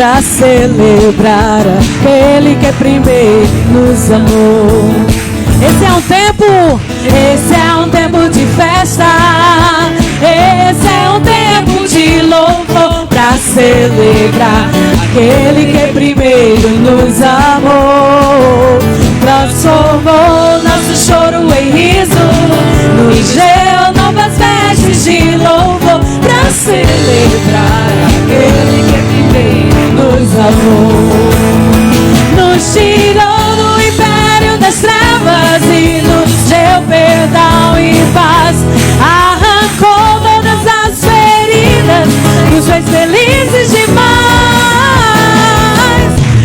pra celebrar aquele que primeiro nos amou. Esse é um tempo de festa. Esse é um tempo de louvor pra celebrar aquele que primeiro nos amou. Transformou nosso choro em riso, nos deu novas vestes de louvor pra celebrar aquele que primeiro nos amou. Nos tirou do império das trevas e nos deu perdão e paz. Arrancou todas as feridas, nos fez felizes demais.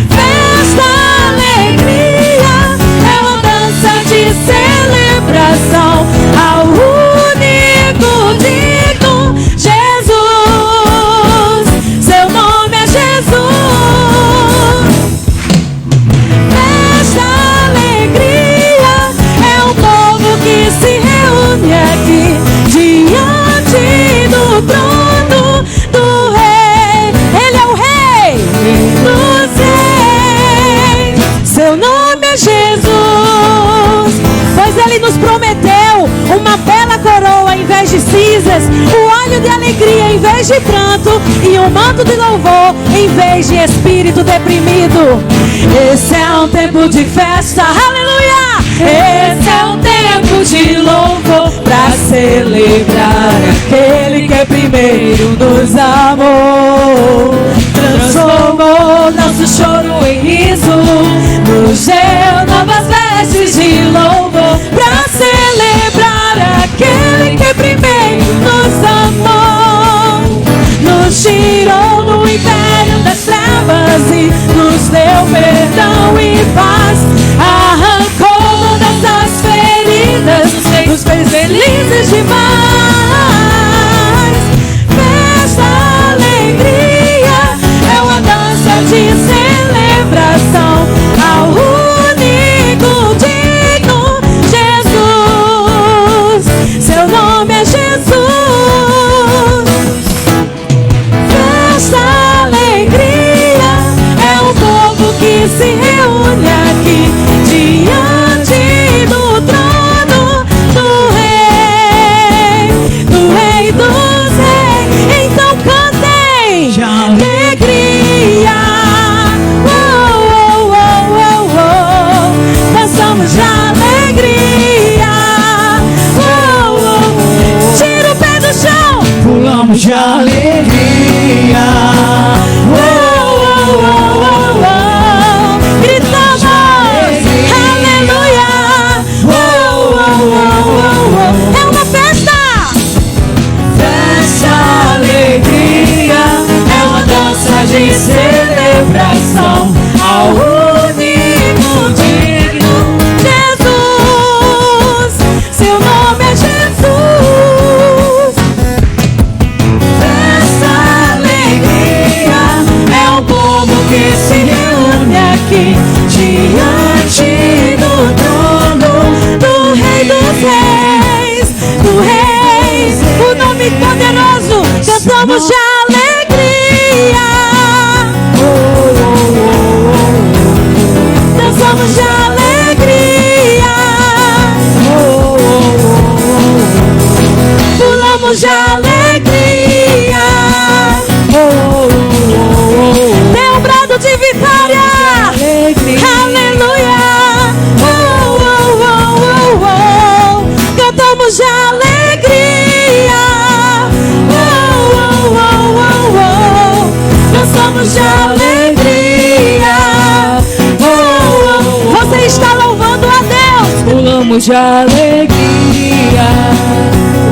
Festa, alegria, é uma dança de celebração ao único digno Jesus. Seu nome é Jesus. Festa, alegria, é um povo que se reúne aqui diante do trono do Rei. Ele é o Rei dos Reis. Seu nome é Jesus, pois Ele nos prometeu uma bela coroa em vez de cinzas, o óleo de alegria em vez de pranto e um manto de louvor em vez de espírito deprimido. Esse é um tempo de festa, aleluia! Esse é um tempo de louvor pra celebrar aquele que primeiro nos amou. Transformou nosso choro em riso, nos deu novas vestes de louvor pra celebrar aquele que primeiro nos amou. Nos tirou do império das trevas e nos deu perdão e paz. Arrancou todas as feridas, nos fez felizes demais. Festa, alegria, é uma dança de celebração ao único digno Jesus. Seu nome é Jesus. Festa, alegria, é um povo que se reúne aqui diante do trono do Rei dos Reis. Então cantem de alegria, oh, oh, oh, oh, oh. Dançamos de alegria, oh, oh. Tira o pé do chão, Pulamos de alegria. oh, oh, oh, oh, oh. Gritamos, aleluia, oh, oh, oh, oh, oh. É uma festa. Festa, alegria, é uma dança de celebração ao único digno Jesus, seu nome é Jesus. Festa, alegria, é um povo que se reúne aqui diante do trono Do Rei dos Reis, do Reis, o nome poderoso, cantamos de alegria, dançamos de alegria, pulamos de alegria, dê um brado de vitória, aleluia, oh, oh, oh, oh, oh. Cantamos de alegria, oh, oh, oh, oh, oh. Dançamos de alegria, oh, oh. Você está louvando a Deus, Pulamos de alegria.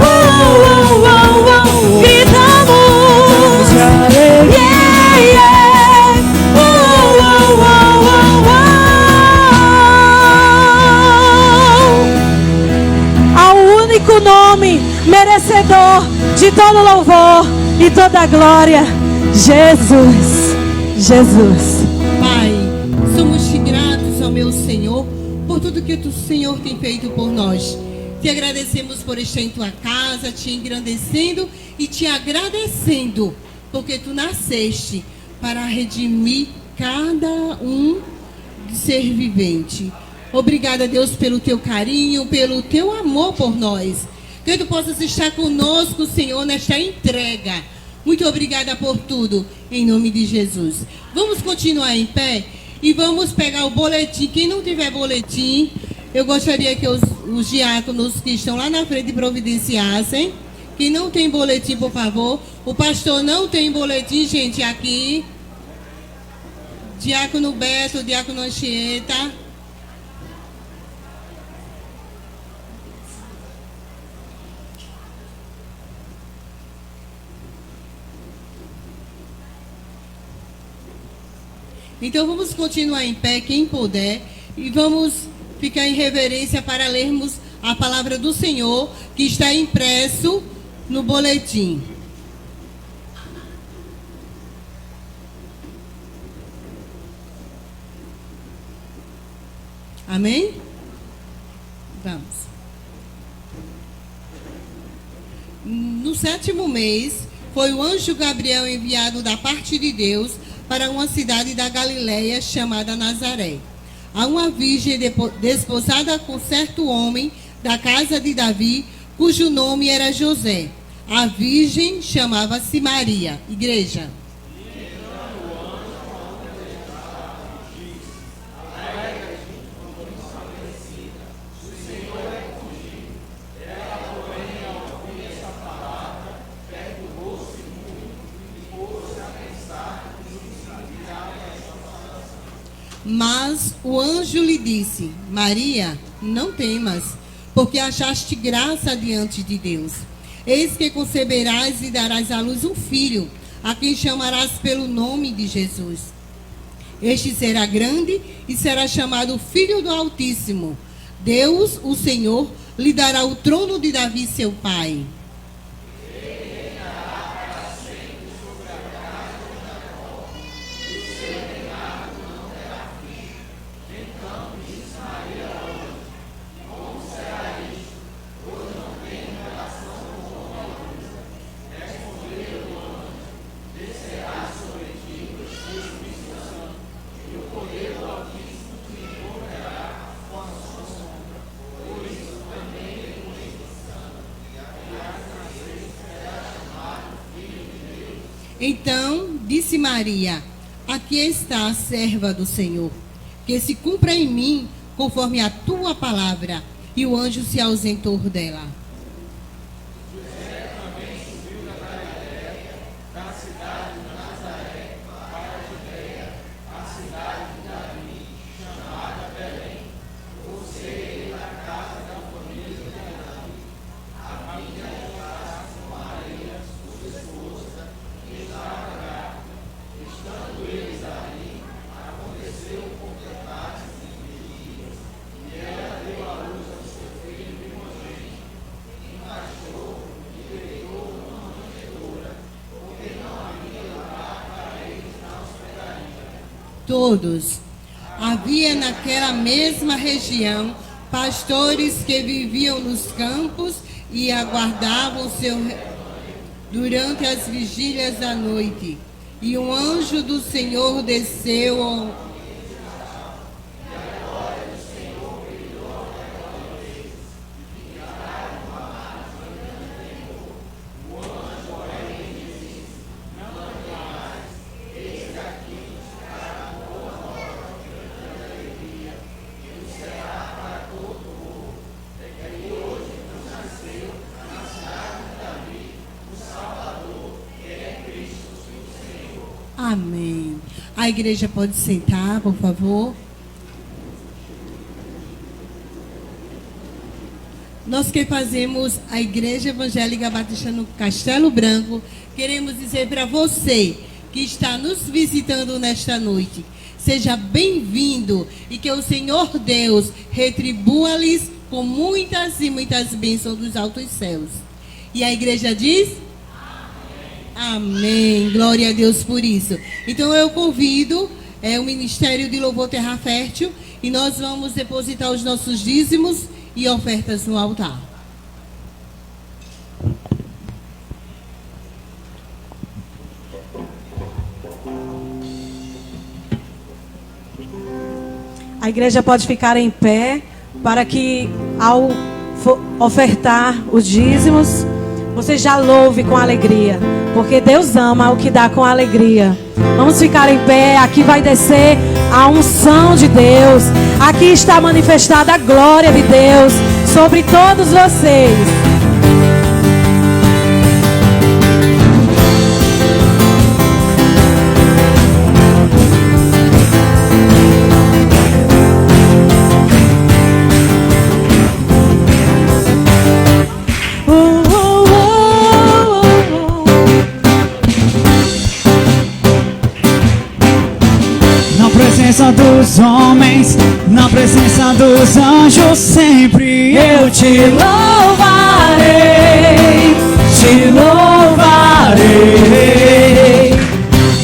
oh, oh, oh, oh. Gritamos De alegria. yeah, yeah. Oh, oh, oh, oh, oh. Ao único nome merecedor de todo louvor e toda glória, Jesus, Jesus. Pai, somos-te gratos ao meu Senhor por tudo que o Senhor tem feito por nós. Te agradecemos por estar em tua casa, te engrandecendo e te agradecendo, porque tu nasceste, para redimir cada um de ser vivente. Obrigada, Deus, pelo teu carinho, pelo teu amor por nós. Que tu possas estar conosco, Senhor, nesta entrega. Muito obrigada por tudo, em nome de Jesus. Vamos continuar em pé e vamos pegar o boletim. Quem não tiver boletim, eu gostaria que os diáconos que estão lá na frente providenciassem. Quem não tem boletim, por favor. O pastor não tem boletim, gente, aqui. Diácono Beto, diácono Anchieta. Então vamos continuar em pé, quem puder, e vamos ficar em reverência para lermos a palavra do Senhor, que está impresso no boletim. Amém? Vamos. No 7º mês, foi o anjo Gabriel enviado da parte de Deus para uma cidade da Galileia chamada Nazaré, a uma virgem desposada com certo homem da casa de Davi, cujo nome era José. A virgem chamava-se Maria. Igreja. Mas o anjo lhe disse: Maria, não temas, porque achaste graça diante de Deus. Eis que conceberás e darás à luz um filho, a quem chamarás pelo nome de Jesus. Este será grande e será chamado Filho do Altíssimo. Deus, o Senhor, lhe dará o trono de Davi, seu pai. Então disse Maria: aqui está a serva do Senhor, que se cumpra em mim conforme a tua palavra. E o anjo se ausentou dela. Todos. Havia naquela mesma região pastores que viviam nos campos e aguardavam durante as vigílias da noite. E um anjo do Senhor desceu Amém. A igreja pode sentar, por favor. Nós que fazemos a Igreja Evangélica Batista no Castelo Branco, queremos dizer para você que está nos visitando nesta noite, seja bem-vindo e que o Senhor Deus retribua-lhes com muitas e muitas bênçãos dos altos céus. E a igreja diz... Amém. Glória a Deus por isso. Então eu convido o Ministério de Louvor Terra Fértil e nós vamos depositar os nossos dízimos e ofertas no altar. A igreja pode ficar em pé para que ao ofertar os dízimos, você já louve com alegria, porque Deus ama o que dá com alegria. Vamos ficar em pé. Aqui vai descer a unção de Deus. Aqui está manifestada a glória de Deus sobre todos vocês. Dos homens, na presença dos anjos, sempre eu te louvarei, te louvarei.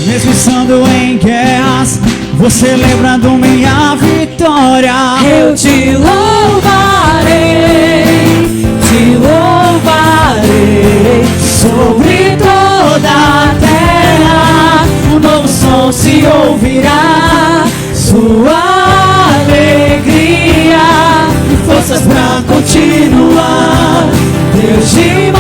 Mesmo estando em guerras, você lembrando minha vitória, eu te louvarei, te louvarei. Sobre toda a terra, um novo som se ouvirá. Sua alegria e forças pra continuar. Deus de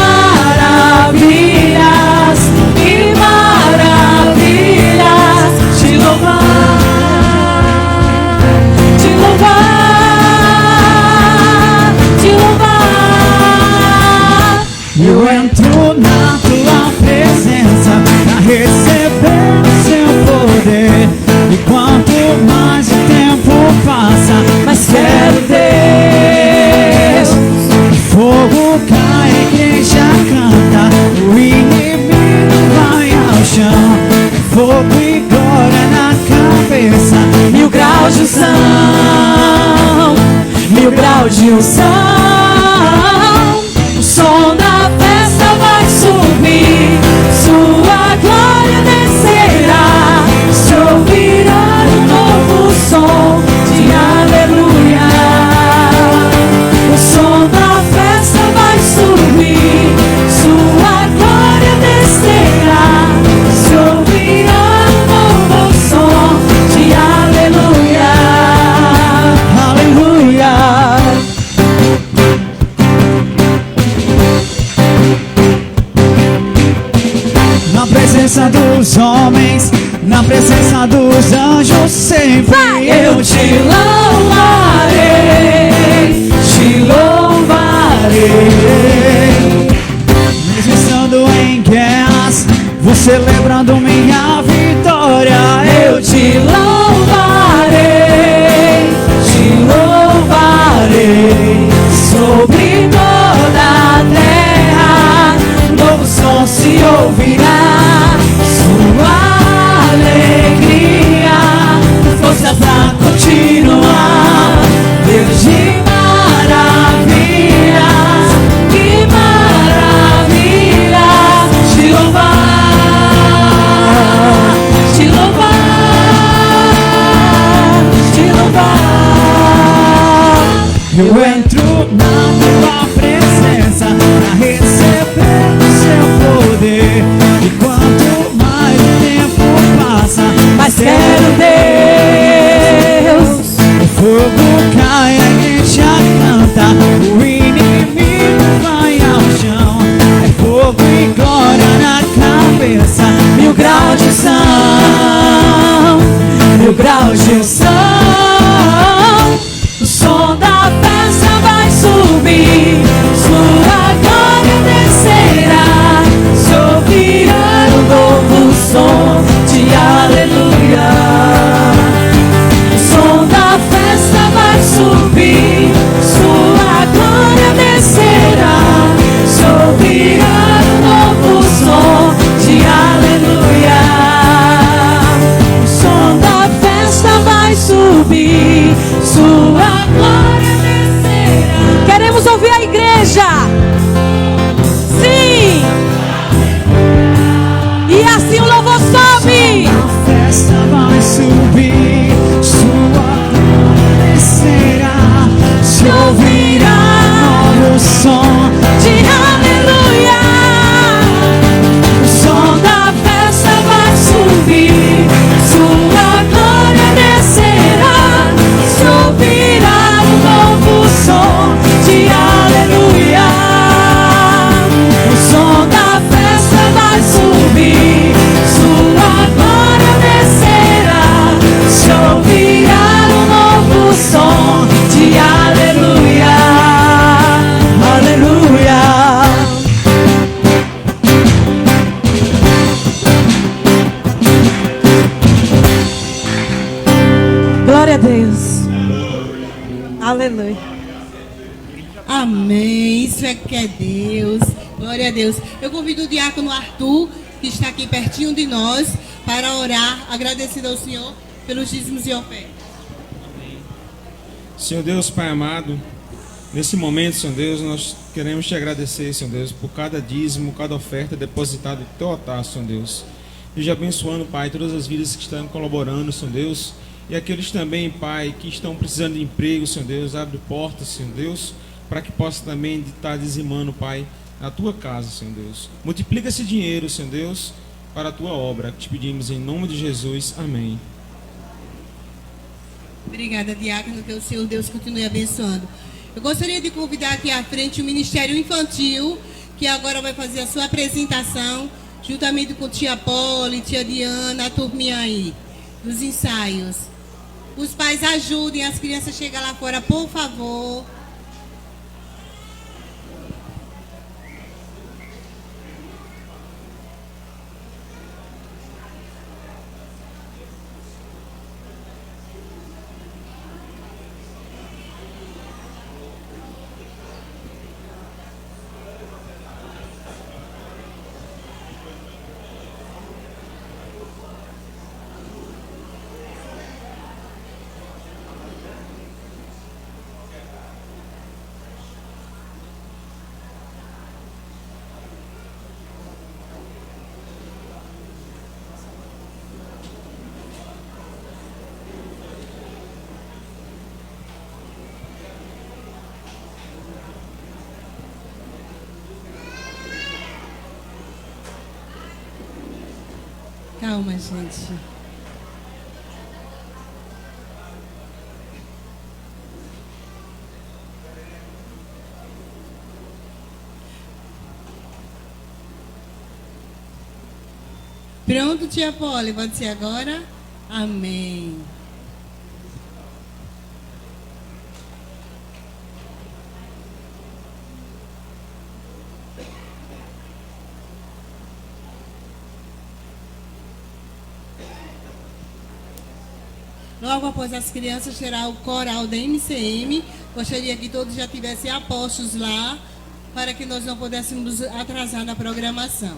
maravilhas e maravilhas, te louvar, te louvar, te louvar. Eu entro na tua presença pra receber o seu poder. E quanto mais o tempo passa, mais quero Deus. O fogo cai, a igreja canta, o inimigo vai ao chão. Fogo e glória na cabeça, 1000 graus de unção, 1000 graus de unção. O som da festa vai subir, sua glória descerá. Se ouvirá um novo som de aleluia. O som da festa vai subir, sua glória descerá. Se ouvirá um novo som de aleluia. Aleluia. Na presença dos homens, na presença dos anjos, sempre eu te louvarei, te louvarei. Mesmo estando em guerras, você lembrando minha vitória, eu te louvarei, te louvarei. Sobre toda a terra, um novo som se ouvirá. Sua alegria, força pra continuar. Deus de maravilhas, que maravilhas, te louvar, te louvar, te louvar. Eu entro na tua presença pra receber o seu poder. E quanto mais o tempo passa, mais quero Deus. O fogo cai, a igreja canta, o inimigo vai ao chão. É fogo e glória na cabeça, 1000 graus de unção, 1000 graus de unção. O som da festa vai subir, sua glória descerá. Se ouvirá um novo som de aleluia. O som da festa vai subir, sua glória descerá. Se ouvirá um novo som de aleluia. O som da festa vai subir, sua glória descerá. Queremos ouvir a igreja. Sim. E assim o louvor sobe. A festa vai subir, sua glória descerá. Se ouvirá um novo som de aleluia. O som da festa vai subir, sua glória descerá. Se Deus. Aleluia. Amém. Isso é que é Deus. Glória a Deus. Eu convido o diácono Arthur, que está aqui pertinho de nós, para orar, agradecendo ao Senhor pelos dízimos e ofertas. Senhor Deus, Pai amado, nesse momento, Senhor Deus, nós queremos te agradecer, Senhor Deus, por cada dízimo, cada oferta depositada no teu altar, Senhor Deus. Esteja abençoando, Pai, todas as vidas que estão colaborando, Senhor Deus, e aqueles também, Pai, que estão precisando de emprego, Senhor Deus, abre portas, Senhor Deus, para que possa também estar dizimando, Pai, na tua casa, Senhor Deus. Multiplica esse dinheiro, Senhor Deus, para a tua obra, que te pedimos em nome de Jesus. Amém. Obrigada, diácono, que o Senhor Deus continue abençoando. Eu gostaria de convidar aqui à frente o Ministério Infantil, que agora vai fazer a sua apresentação, juntamente com tia Poli, tia Diana, a turminha aí, dos ensaios. Os pais ajudem as crianças a chegar lá fora, por favor. Calma, gente. Pronto, tia Poli, pode ser agora? Amém. Logo após as crianças, será o coral da MCM. Gostaria que todos já tivessem apostos lá, para que nós não pudéssemos atrasar na programação.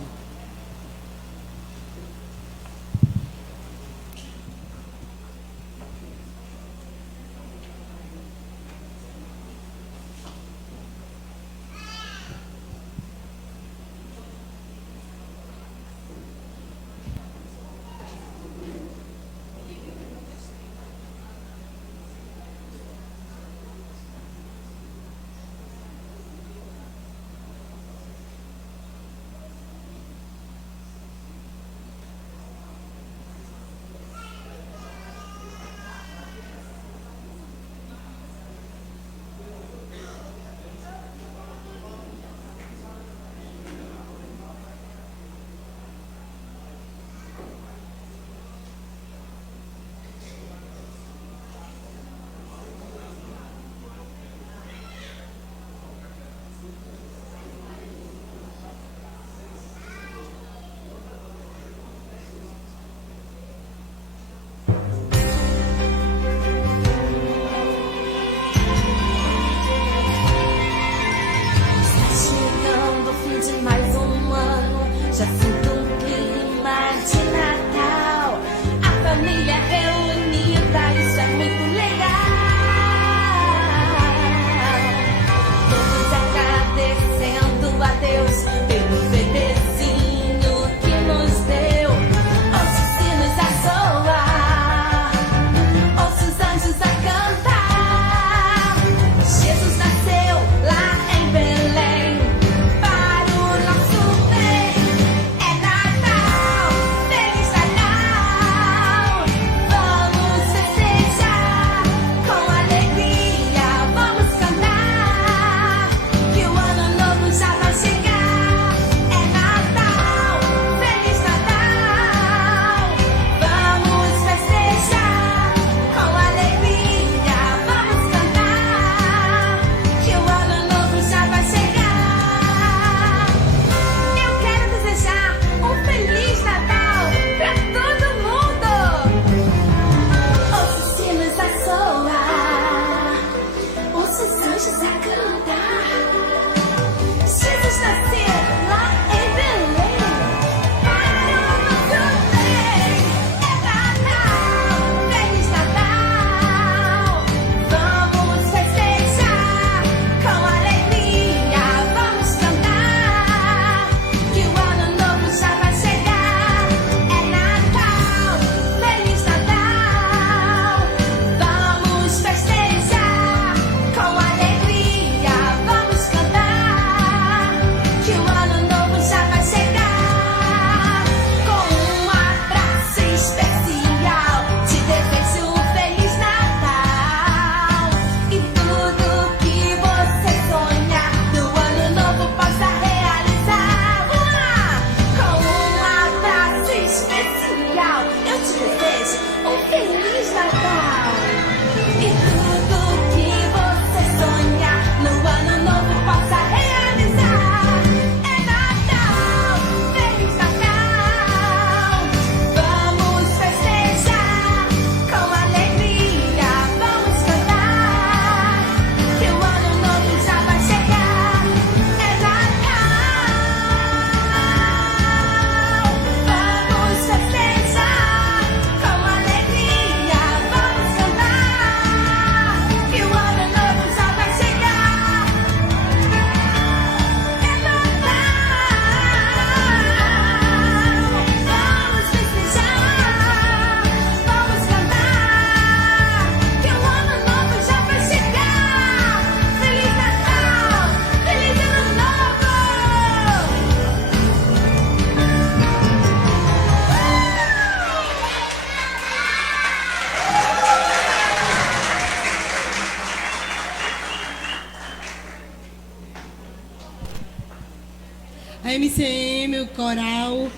ICM, o coral.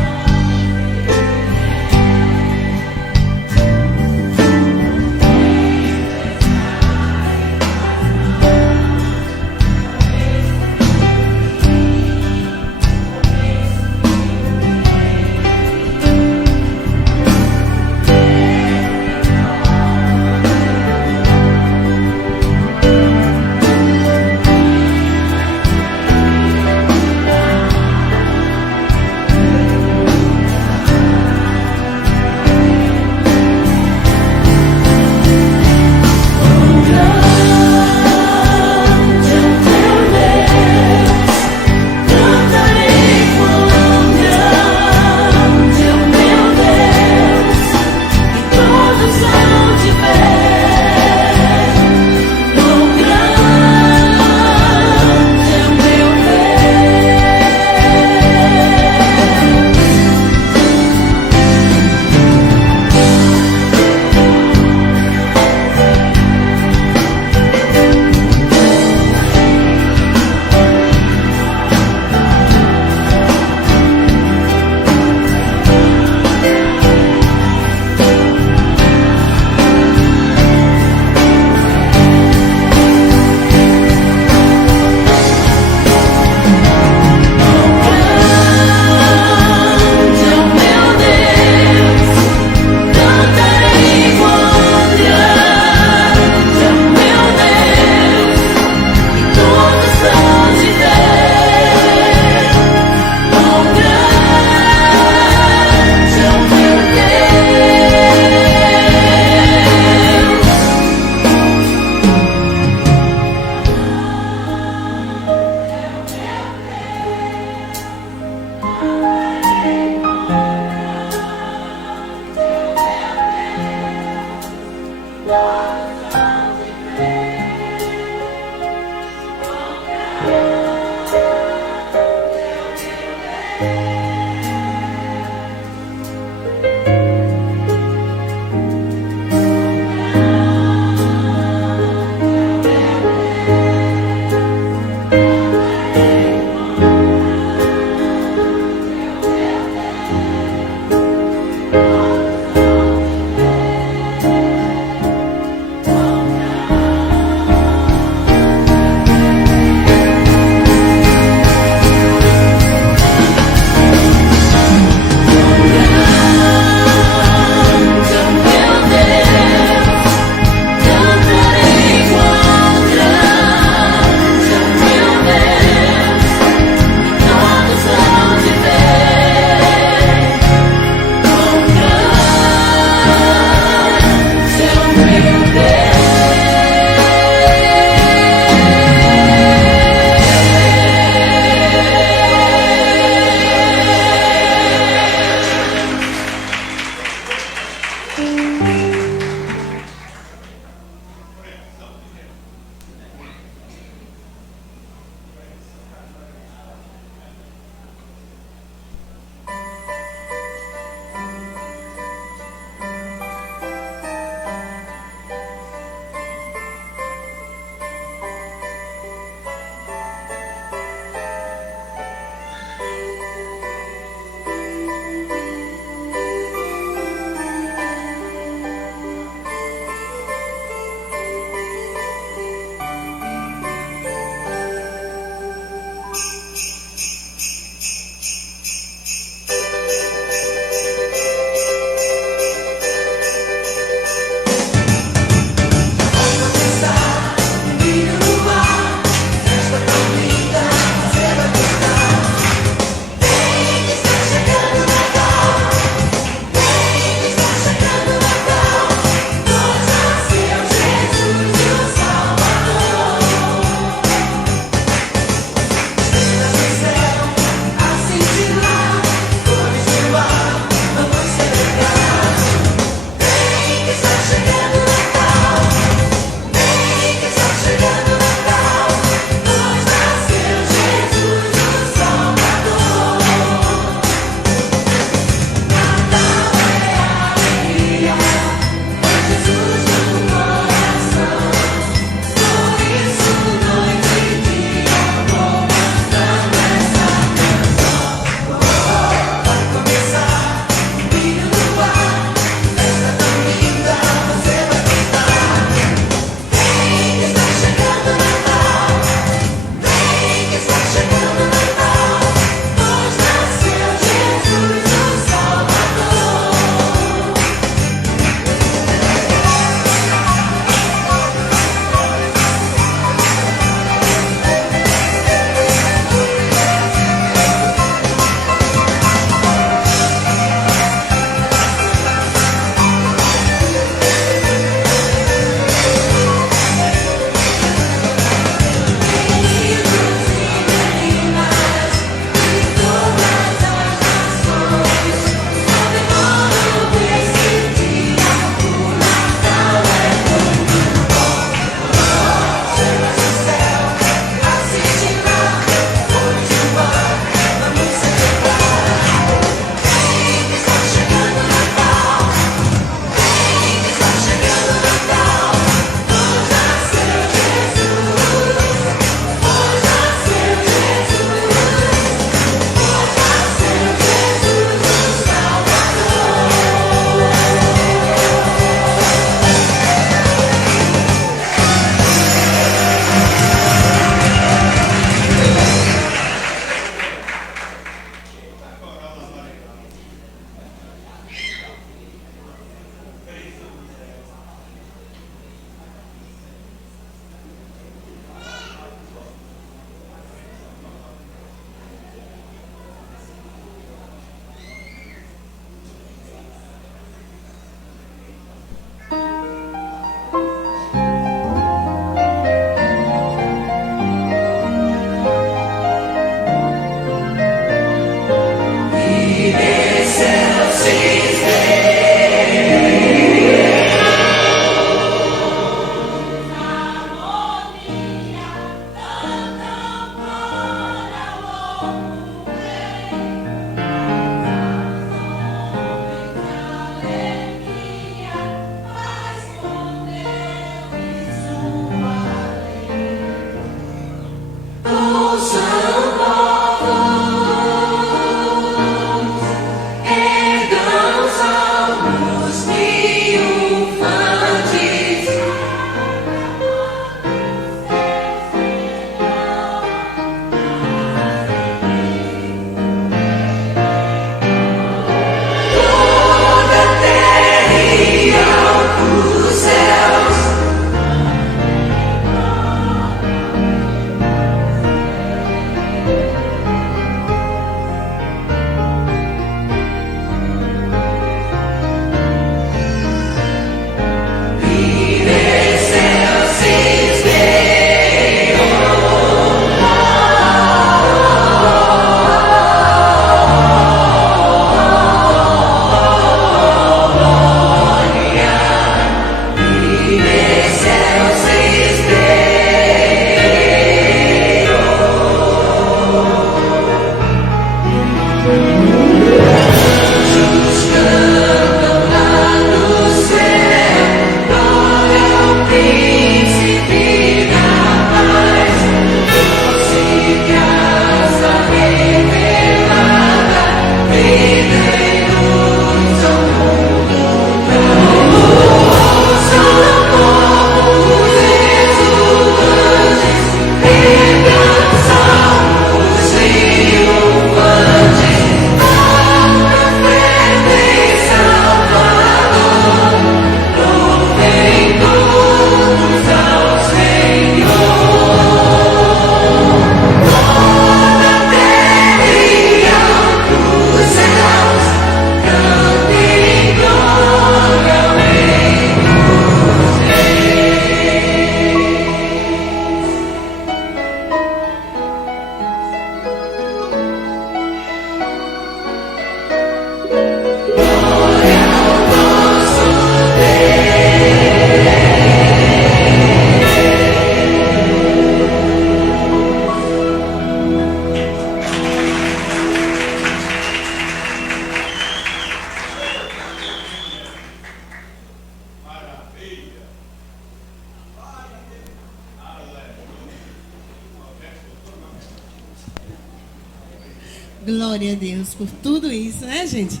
Glória a Deus por tudo isso, né, gente?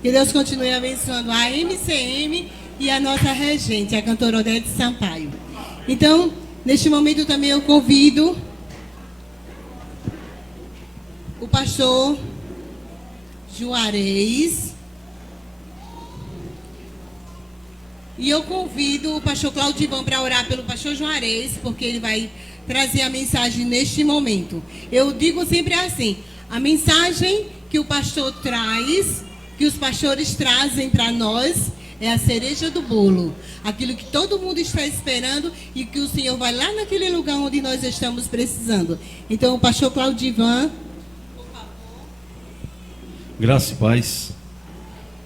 Que Deus continue abençoando a MCM e a nossa regente, a cantora Odete Sampaio. Então, neste momento também eu convido o pastor Juarez. E eu convido o pastor Claudivan para orar pelo pastor Juarez, porque ele vai trazer a mensagem neste momento. Eu digo sempre assim, a mensagem que o pastor traz, que os pastores trazem para nós, é a cereja do bolo. Aquilo que todo mundo está esperando e que o Senhor vai lá naquele lugar onde nós estamos precisando. Então, o pastor Claudivan, por favor. Graça e paz.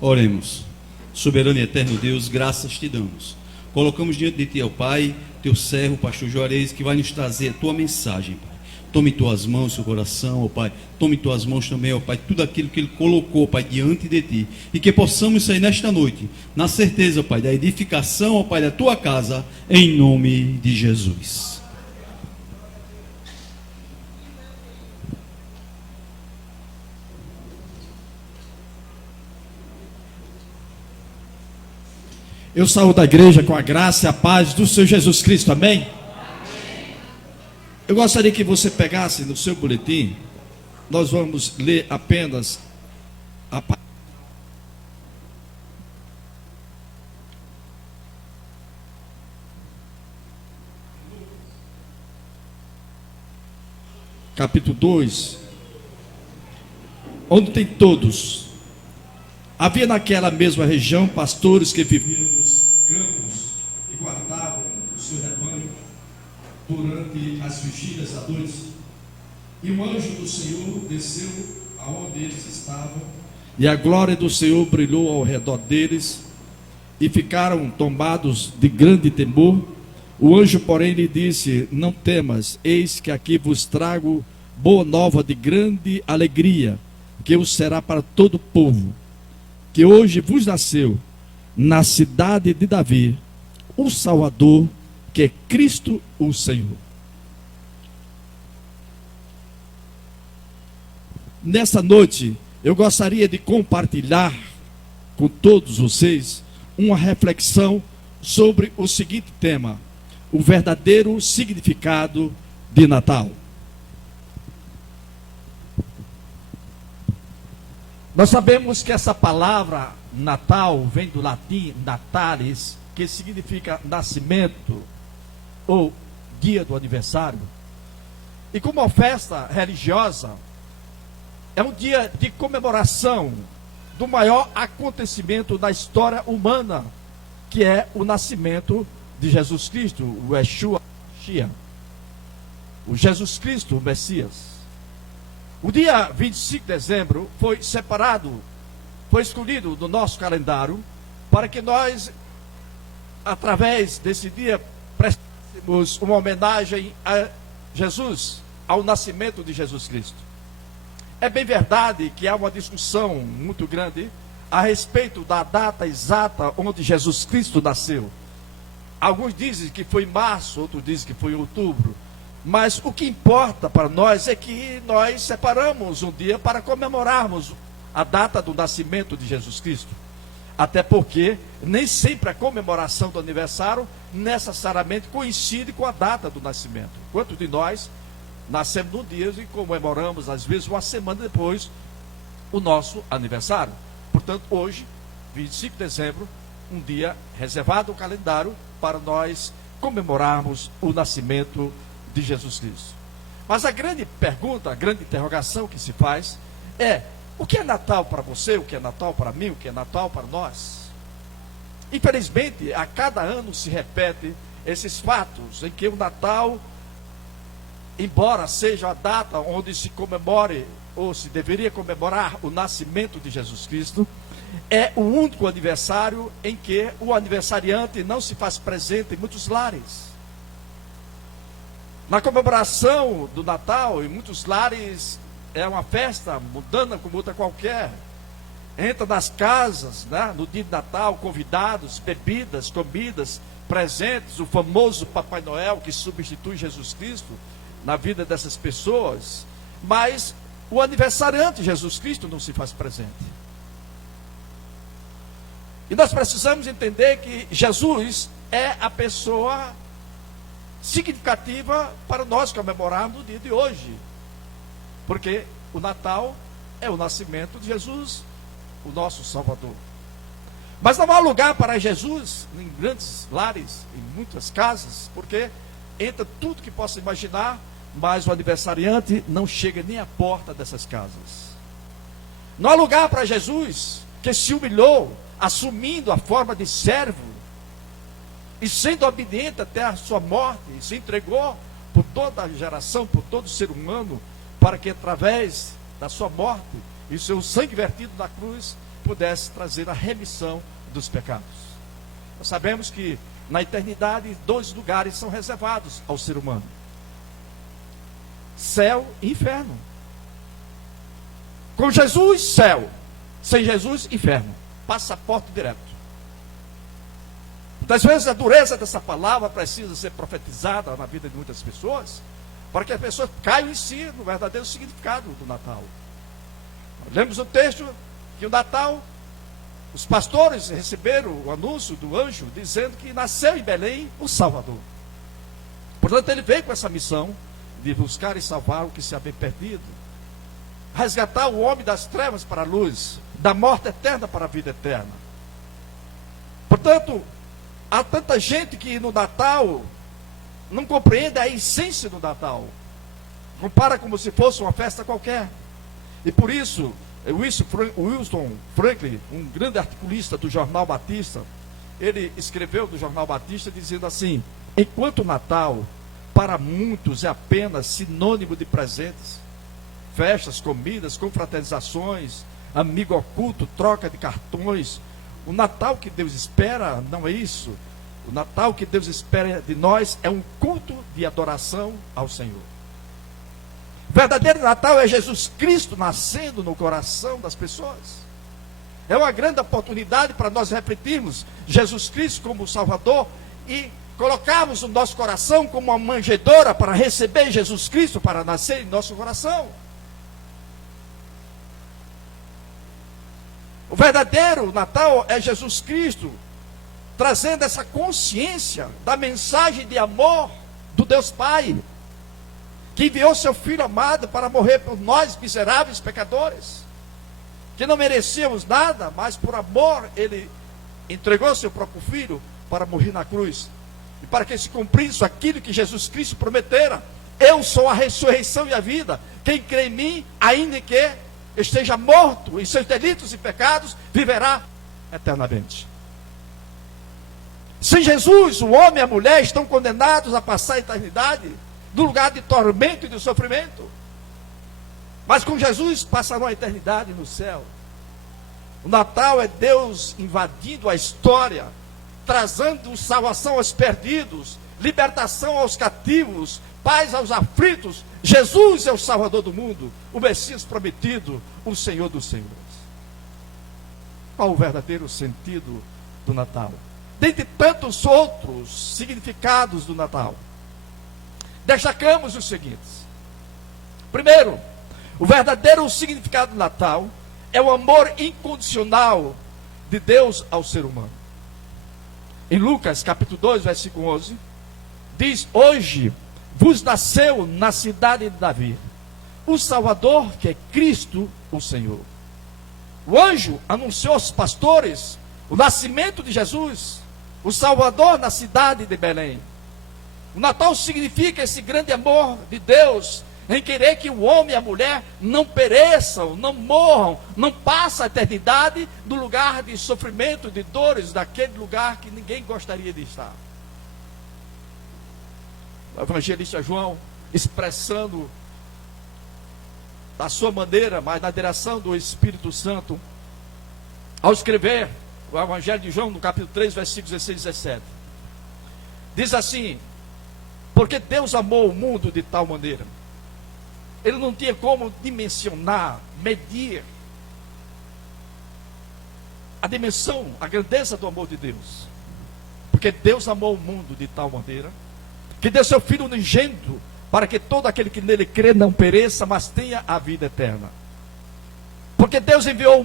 Oremos. Soberano e eterno Deus, graças te damos. Colocamos diante de ti, ó Pai, teu servo, o pastor Juarez, que vai nos trazer a tua mensagem, Pai. Tome em tuas mãos seu coração, ó Pai. Tome em tuas mãos também, ó Pai, tudo aquilo que ele colocou, Pai, diante de ti. E que possamos sair nesta noite, na certeza, Pai, da edificação, ó Pai, da tua casa, em nome de Jesus. Eu saúdo a igreja com a graça e a paz do Senhor Jesus Cristo, amém? Amém. Eu gostaria que você pegasse no seu boletim, nós vamos ler apenas a capítulo 2, onde tem todos. Havia naquela mesma região pastores que viviam nos campos e guardavam o seu rebanho durante as vigílias à noite. E o anjo do Senhor desceu aonde eles estavam, e a glória do Senhor brilhou ao redor deles, e ficaram tombados de grande temor. O anjo, porém, lhe disse: não temas, eis que aqui vos trago boa nova de grande alegria, que o será para todo o povo. Que hoje vos nasceu na cidade de Davi o Salvador, que é Cristo o Senhor. Nessa noite eu gostaria de compartilhar com todos vocês uma reflexão sobre o seguinte tema: o verdadeiro significado de Natal. Nós sabemos que essa palavra Natal vem do latim natalis, que significa nascimento ou dia do aniversário. E como uma festa religiosa, é um dia de comemoração do maior acontecimento da história humana, que é o nascimento de Jesus Cristo, o Yeshua Mashiach, o Jesus Cristo, o Messias. O dia 25 de dezembro foi separado, foi escolhido do nosso calendário para que nós, através desse dia, prestássemos uma homenagem a Jesus, ao nascimento de Jesus Cristo. É bem verdade que há uma discussão muito grande a respeito da data exata onde Jesus Cristo nasceu. Alguns dizem que foi em março, outros dizem que foi em outubro. Mas o que importa para nós é que nós separamos um dia para comemorarmos a data do nascimento de Jesus Cristo. Até porque nem sempre a comemoração do aniversário necessariamente coincide com a data do nascimento. Quantos de nós nascemos num dia e comemoramos, às vezes, uma semana depois, o nosso aniversário? Portanto, hoje, 25 de dezembro, um dia reservado ao calendário para nós comemorarmos o nascimento de Jesus Cristo. Mas a grande pergunta, a grande interrogação que se faz é: o que é Natal para você? O que é Natal para mim? O que é Natal para nós? Infelizmente, a cada ano se repete esses fatos em que o Natal, embora seja a data onde se comemore ou se deveria comemorar o nascimento de Jesus Cristo, é o único aniversário em que o aniversariante não se faz presente em muitos lares. Na comemoração do Natal, em muitos lares, é uma festa mundana como outra qualquer. Entra nas casas, né, no dia de Natal, convidados, bebidas, comidas, presentes, o famoso Papai Noel que substitui Jesus Cristo na vida dessas pessoas. Mas o aniversariante Jesus Cristo não se faz presente. E nós precisamos entender que Jesus é a pessoa significativa para nós comemorarmos no dia de hoje. Porque o Natal é o nascimento de Jesus, o nosso Salvador. Mas não há lugar para Jesus em grandes lares, em muitas casas, porque entra tudo que possa imaginar, mas o aniversariante não chega nem à porta dessas casas. Não há lugar para Jesus, que se humilhou, assumindo a forma de servo, e sendo obediente até a sua morte, e se entregou por toda a geração, por todo ser humano, para que através da sua morte e seu sangue vertido na cruz, pudesse trazer a remissão dos pecados. Nós sabemos que na eternidade 2 lugares são reservados ao ser humano: céu e inferno. Com Jesus, céu; sem Jesus, inferno. Passaporte direto. Muitas vezes a dureza dessa palavra precisa ser profetizada na vida de muitas pessoas, para que as pessoas caiam em si no verdadeiro significado do Natal. Nós lemos o texto que o Natal, os pastores receberam o anúncio do anjo dizendo que nasceu em Belém o Salvador. Portanto, ele veio com essa missão de buscar e salvar o que se havia perdido, resgatar o homem das trevas para a luz, da morte eterna para a vida eterna. Portanto, há tanta gente que no Natal não compreende a essência do Natal, compara como se fosse uma festa qualquer. E por isso, Wilson Franklin, um grande articulista do Jornal Batista, ele escreveu do Jornal Batista dizendo assim: enquanto o Natal para muitos é apenas sinônimo de presentes, festas, comidas, confraternizações, amigo oculto, troca de cartões, o Natal que Deus espera não é isso. O Natal que Deus espera de nós é um culto de adoração ao Senhor. O verdadeiro Natal é Jesus Cristo nascendo no coração das pessoas. É uma grande oportunidade para nós refletirmos Jesus Cristo como Salvador e colocarmos o nosso coração como uma manjedoura para receber Jesus Cristo para nascer em nosso coração. O verdadeiro Natal é Jesus Cristo trazendo essa consciência da mensagem de amor do Deus Pai, que enviou seu Filho amado para morrer por nós miseráveis pecadores, que não merecíamos nada, mas por amor ele entregou seu próprio Filho para morrer na cruz, e para que se cumprisse aquilo que Jesus Cristo prometera: eu sou a ressurreição e a vida, quem crê em mim, ainda que esteja morto em seus delitos e pecados, viverá eternamente. Sem Jesus, o homem e a mulher estão condenados a passar a eternidade no lugar de tormento e de sofrimento. Mas com Jesus passarão a eternidade no céu. O Natal é Deus invadindo a história, trazendo salvação aos perdidos, libertação aos cativos, paz aos aflitos. Jesus é o Salvador do mundo, o Messias prometido, o Senhor dos Senhores. Qual o verdadeiro sentido do Natal? Dentre tantos outros significados do Natal, destacamos os seguintes. Primeiro, o verdadeiro significado do Natal é o amor incondicional de Deus ao ser humano. Em Lucas capítulo 2, versículo 11, diz: hoje vos nasceu na cidade de Davi o Salvador, que é Cristo o Senhor. O anjo anunciou aos pastores o nascimento de Jesus, o Salvador, na cidade de Belém. O Natal significa esse grande amor de Deus em querer que o homem e a mulher não pereçam, não morram, não passem a eternidade no lugar de sofrimento, de dores, daquele lugar que ninguém gostaria de estar. O evangelista João, expressando da sua maneira, mas na direção do Espírito Santo, ao escrever o Evangelho de João, no capítulo 3, versículos 16 e 17, diz assim: porque Deus amou o mundo de tal maneira, ele não tinha como dimensionar, medir a dimensão, a grandeza do amor de Deus, porque Deus amou o mundo de tal maneira, que deu seu Filho unigênito, para que todo aquele que nele crê não pereça, mas tenha a vida eterna. Porque Deus enviou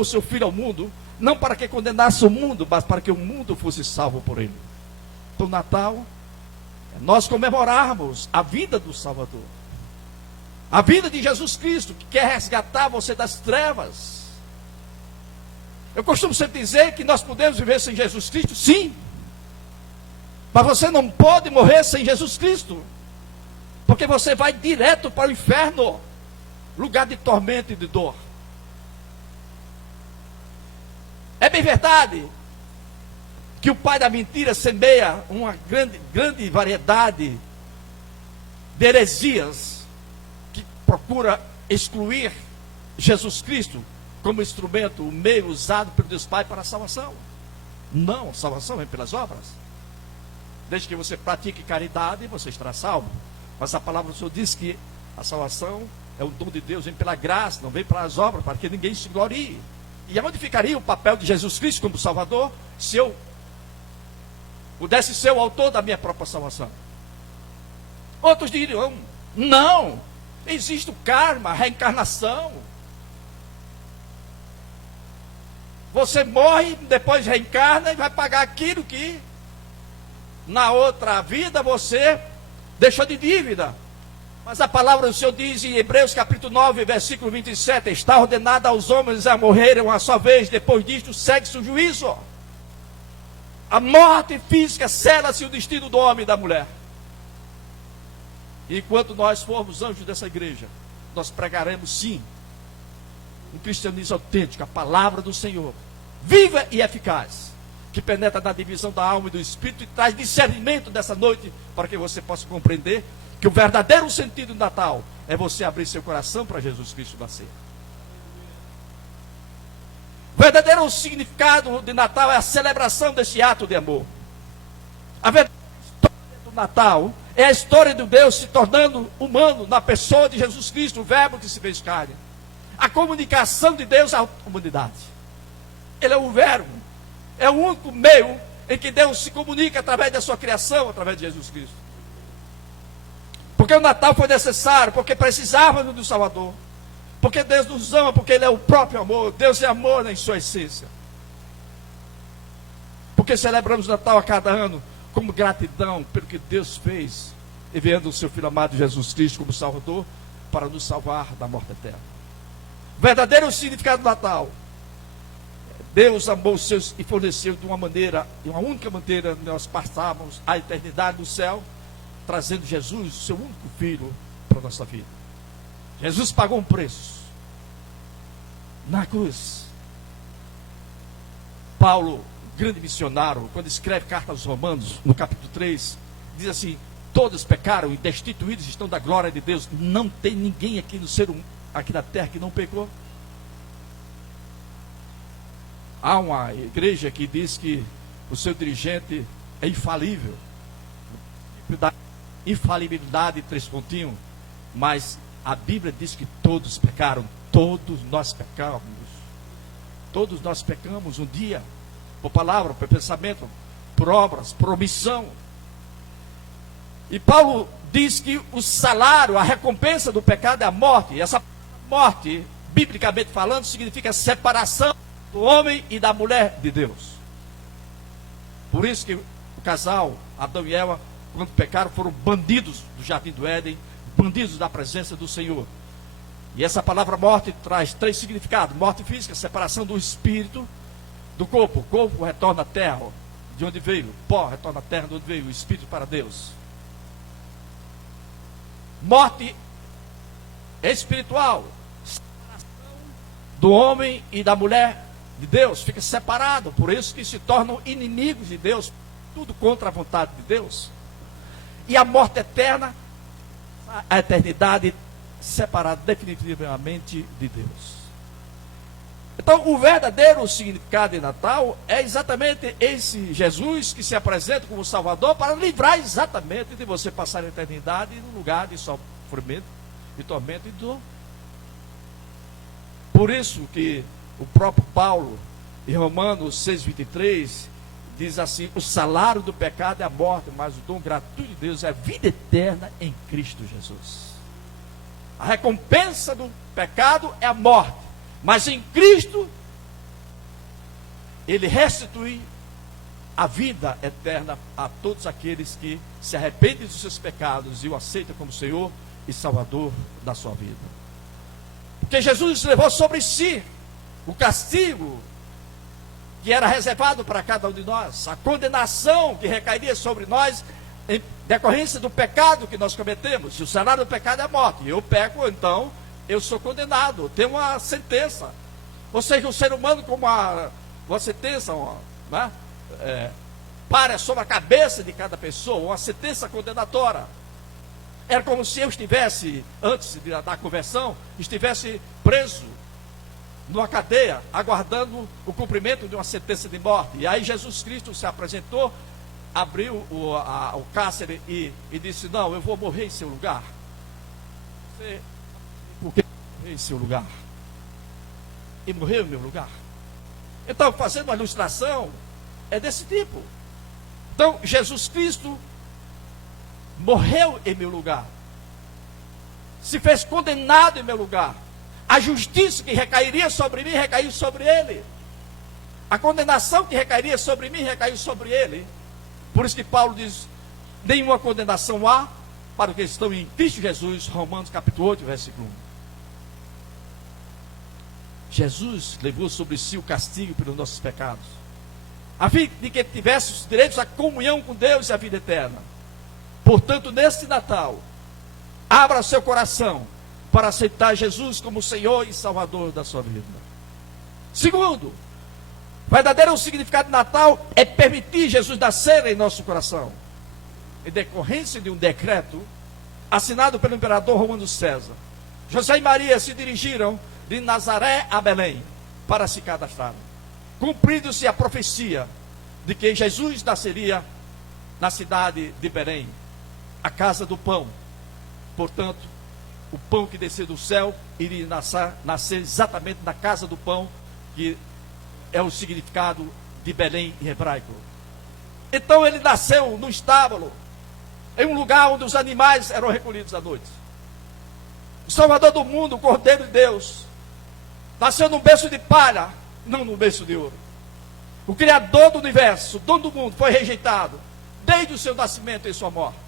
o seu Filho ao mundo, não para que condenasse o mundo, mas para que o mundo fosse salvo por ele. No Natal, nós comemorarmos a vida do Salvador, a vida de Jesus Cristo, que quer resgatar você das trevas. Eu costumo sempre dizer que nós podemos viver sem Jesus Cristo, sim, mas você não pode morrer sem Jesus Cristo, porque você vai direto para o inferno, lugar de tormento e de dor. É bem verdade que o pai da mentira semeia uma grande variedade de heresias que procura excluir Jesus Cristo como instrumento, o meio usado pelo Deus Pai para a salvação. Não, a salvação vem pelas obras. Desde que você pratique caridade, você estará salvo. Mas a palavra do Senhor diz que a salvação é o dom de Deus, vem pela graça, não vem pelas obras, para que ninguém se glorie. E aonde ficaria o papel de Jesus Cristo como Salvador, se eu pudesse ser o autor da minha própria salvação? Outros diriam, não, existe o karma, a reencarnação. Você morre, depois reencarna e vai pagar aquilo que na outra vida você deixou de dívida. Mas a palavra do Senhor diz em Hebreus capítulo 9, versículo 27, está ordenado aos homens a morrerem uma só vez, depois disto segue-se o juízo. A morte física sela-se o destino do homem e da mulher. E enquanto nós formos anjos dessa igreja, nós pregaremos sim um cristianismo autêntico, a palavra do Senhor, viva e eficaz, que penetra na divisão da alma e do espírito e traz discernimento dessa noite, para que você possa compreender que o verdadeiro sentido do Natal é você abrir seu coração para Jesus Cristo nascer. O verdadeiro significado de Natal é a celebração desse ato de amor. A verdadeira história do Natal é a história de Deus se tornando humano na pessoa de Jesus Cristo, o verbo que se fez carne. A comunicação de Deus à humanidade. Ele é o verbo, é o único meio em que Deus se comunica através da sua criação, através de Jesus Cristo. Porque o Natal foi necessário, porque precisávamos do Salvador. Porque Deus nos ama, porque Ele é o próprio amor. Deus é amor em sua essência. Porque celebramos o Natal a cada ano como gratidão pelo que Deus fez, enviando o seu Filho amado Jesus Cristo como Salvador, para nos salvar da morte eterna. O verdadeiro significado do Natal: Deus amou os seus e forneceu de uma maneira, de uma única maneira, nós passávamos a eternidade no céu, trazendo Jesus, o seu único Filho, para a nossa vida. Jesus pagou um preço na cruz. Paulo, grande missionário, quando escreve carta aos Romanos, no capítulo 3, diz assim: todos pecaram e destituídos estão da glória de Deus. Não tem ninguém aqui no ser aqui na terra que não pecou. Há uma igreja que diz que o seu dirigente é infalível, infalibilidade 3 pontinhos, mas a Bíblia diz que todos pecaram. Todos nós pecamos. Todos nós pecamos um dia, por palavra, por pensamento, por obras, por omissão. E Paulo diz que o salário, a recompensa do pecado é a morte. E essa morte, biblicamente falando, significa separação do homem e da mulher de Deus. Por isso que o casal, Adão e Eva, quando pecaram, foram bandidos do jardim do Éden, bandidos da presença do Senhor. E essa palavra morte traz 3 significados: morte física, separação do espírito do corpo. O corpo retorna à terra, de onde veio. O pó retorna à terra, de onde veio. O espírito para Deus. Morte espiritual, separação do homem e da mulher de Deus. Fica separado, por isso que se tornam inimigos de Deus, tudo contra a vontade de Deus. E a morte eterna, a eternidade separada definitivamente de Deus. Então, o verdadeiro significado de Natal é exatamente esse Jesus que se apresenta como Salvador para livrar exatamente de você passar a eternidade num lugar de sofrimento, de tormento e dor. Por isso que o próprio Paulo, em Romanos 6,23, diz assim: o salário do pecado é a morte, mas o dom gratuito de Deus é a vida eterna em Cristo Jesus. A recompensa do pecado é a morte, mas em Cristo Ele restitui a vida eterna a todos aqueles que se arrependem dos seus pecados e o aceitam como Senhor e Salvador da sua vida. Porque Jesus levou sobre si o castigo que era reservado para cada um de nós, a condenação que recairia sobre nós em decorrência do pecado que nós cometemos. E o salário do pecado é a morte. Eu peco, então eu sou condenado, tenho uma sentença. Ou seja, o ser humano com uma sentença, né? Para sobre a cabeça de cada pessoa, uma sentença condenatória. Era como se eu estivesse, antes da conversão, estivesse preso numa cadeia, aguardando o cumprimento de uma sentença de morte. E aí Jesus Cristo se apresentou, abriu o cárcere e disse: não, eu vou morrer em seu lugar. Por que morrer em seu lugar? E morreu em meu lugar. Então, fazendo uma ilustração, é desse tipo. Então, Jesus Cristo morreu em meu lugar, se fez condenado em meu lugar. A justiça que recairia sobre mim, recaiu sobre ele. A condenação que recairia sobre mim, recaiu sobre ele. Por isso que Paulo diz: nenhuma condenação há para os que estão em Cristo Jesus. Romanos capítulo 8, versículo 1. Jesus levou sobre si o castigo pelos nossos pecados, a fim de que tivéssemos direitos à comunhão com Deus e à vida eterna. Portanto, neste Natal, abra seu coração para aceitar Jesus como Senhor e Salvador da sua vida. Segundo, o verdadeiro significado de Natal é permitir Jesus nascer em nosso coração, em decorrência de um decreto assinado pelo imperador Romano César. José e Maria se dirigiram de Nazaré a Belém para se cadastrarem, cumprindo-se a profecia de que Jesus nasceria na cidade de Belém, a casa do pão. Portanto, o pão que desceu do céu iria nascer exatamente na casa do pão, que é o significado de Belém em hebraico. Então ele nasceu no estábulo, em um lugar onde os animais eram recolhidos à noite. O Salvador do mundo, o Cordeiro de Deus, nasceu num berço de palha, não num berço de ouro. O Criador do universo, o dono do mundo, foi rejeitado desde o seu nascimento e sua morte.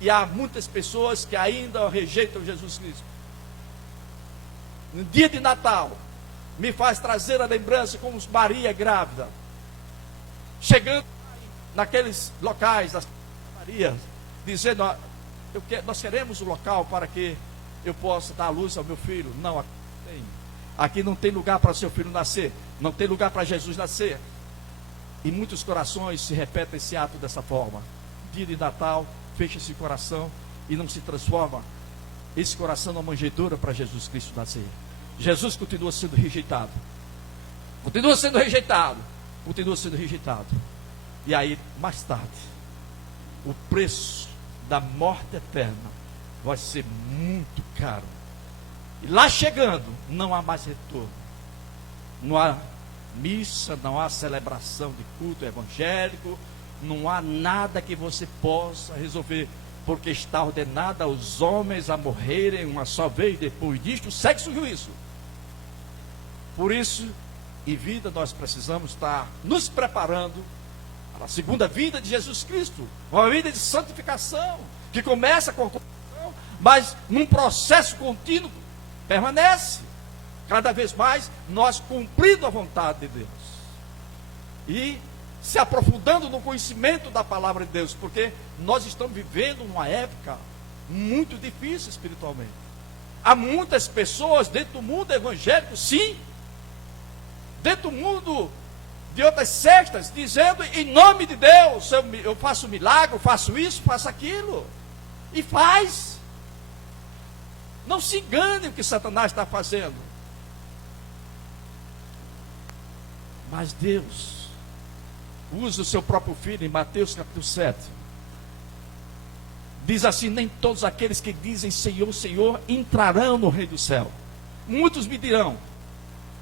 E há muitas pessoas que ainda rejeitam Jesus Cristo. No dia de Natal, me faz trazer a lembrança como Maria grávida, chegando naqueles locais das Maria, dizendo: nós queremos o local para que eu possa dar a luz ao meu filho. Não, aqui não tem lugar para seu filho nascer, não tem lugar para Jesus nascer. E muitos corações se repetem esse ato dessa forma. Dia de Natal, fecha esse coração e não se transforma esse coração numa manjedoura para Jesus Cristo nascer. Jesus continua sendo rejeitado, continua sendo rejeitado, continua sendo rejeitado. E aí, mais tarde, o preço da morte eterna vai ser muito caro. E lá chegando, não há mais retorno. Não há missa, não há celebração de culto evangélico, não há nada que você possa resolver, porque está ordenado aos homens a morrerem uma só vez, depois disto segue-se o juízo. Por isso, em vida, nós precisamos estar nos preparando para a segunda vinda de Jesus Cristo, uma vida de santificação, que começa com a conversão, mas num processo contínuo permanece, cada vez mais nós cumprindo a vontade de Deus e se aprofundando no conhecimento da palavra de Deus, porque nós estamos vivendo uma época muito difícil espiritualmente. Há muitas pessoas dentro do mundo evangélico, sim, dentro do mundo de outras sectas, dizendo: em nome de Deus, eu faço milagre, eu faço isso, faço aquilo, e faz. Não se engane o que Satanás está fazendo. Mas Deus usa o seu próprio Filho em Mateus capítulo 7. Diz assim: nem todos aqueles que dizem Senhor, Senhor entrarão no reino do céu. Muitos me dirão: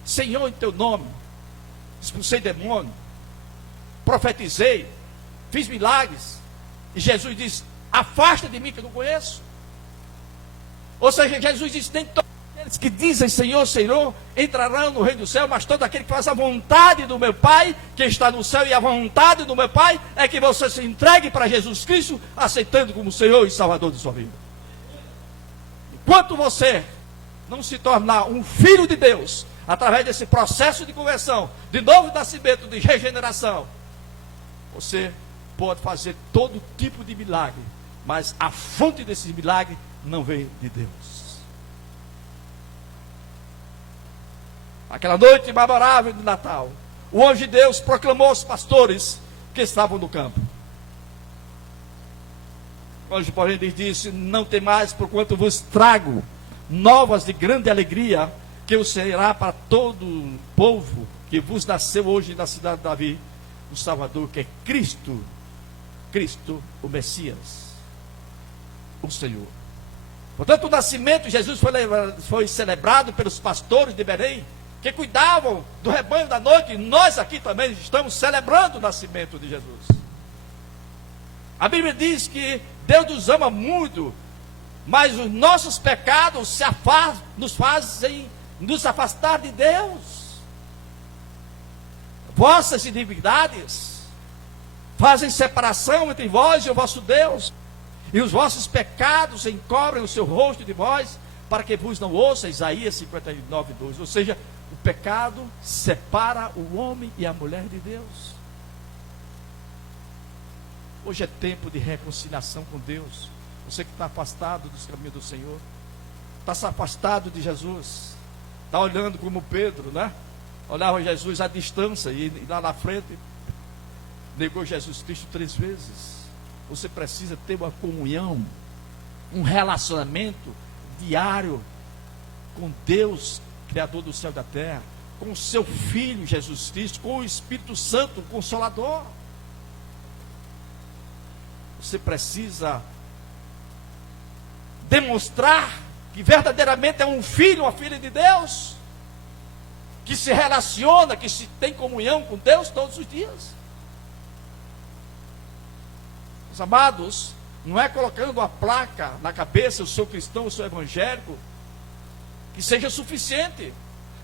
Senhor, em teu nome expulsei demônio, profetizei, fiz milagres, e Jesus diz: afasta de mim que eu não conheço. Ou seja, Jesus disse: nem todos aqueles que dizem Senhor, Senhor, entrarão no reino do céu, mas todo aquele que faz a vontade do meu Pai, que está no céu, e a vontade do meu Pai é que você se entregue para Jesus Cristo, aceitando como Senhor e Salvador de sua vida. Enquanto você não se tornar um filho de Deus, através desse processo de conversão, de novo nascimento, de regeneração, você pode fazer todo tipo de milagre, mas a fonte desse milagre não vem de Deus. Aquela noite memorável de Natal, o anjo de Deus proclamou aos pastores que estavam no campo. O anjo, porém, lhes disse: não temais, porquanto vos trago novas de grande alegria, que o será para todo o povo, que vos nasceu hoje na cidade de Davi o Salvador, que é Cristo, o Messias, o Senhor. Portanto, o nascimento de Jesus foi celebrado pelos pastores de Belém, que cuidavam do rebanho da noite, e nós aqui também estamos celebrando o nascimento de Jesus. A Bíblia diz que Deus nos ama muito, mas os nossos pecados nos fazem nos afastar de Deus. Vossas iniquidades fazem separação entre vós e o vosso Deus, e os vossos pecados encobrem o seu rosto de vós, para que vos não ouça. Isaías 59:2. Ou seja, o pecado separa o homem e a mulher de Deus. Hoje é tempo de reconciliação com Deus. Você que está afastado dos caminhos do Senhor, está se afastado de Jesus, está olhando como Pedro, né? Olhava Jesus à distância e lá na frente negou Jesus Cristo 3 vezes. Você precisa ter uma comunhão, um relacionamento diário com Deus, Criador do céu e da terra, com o seu Filho Jesus Cristo, com o Espírito Santo, o Consolador. Você precisa demonstrar que verdadeiramente é um filho, uma filha de Deus, que se relaciona, que se tem comunhão com Deus todos os dias. Os amados, não é colocando uma placa na cabeça, eu sou cristão, eu sou evangélico, que seja suficiente,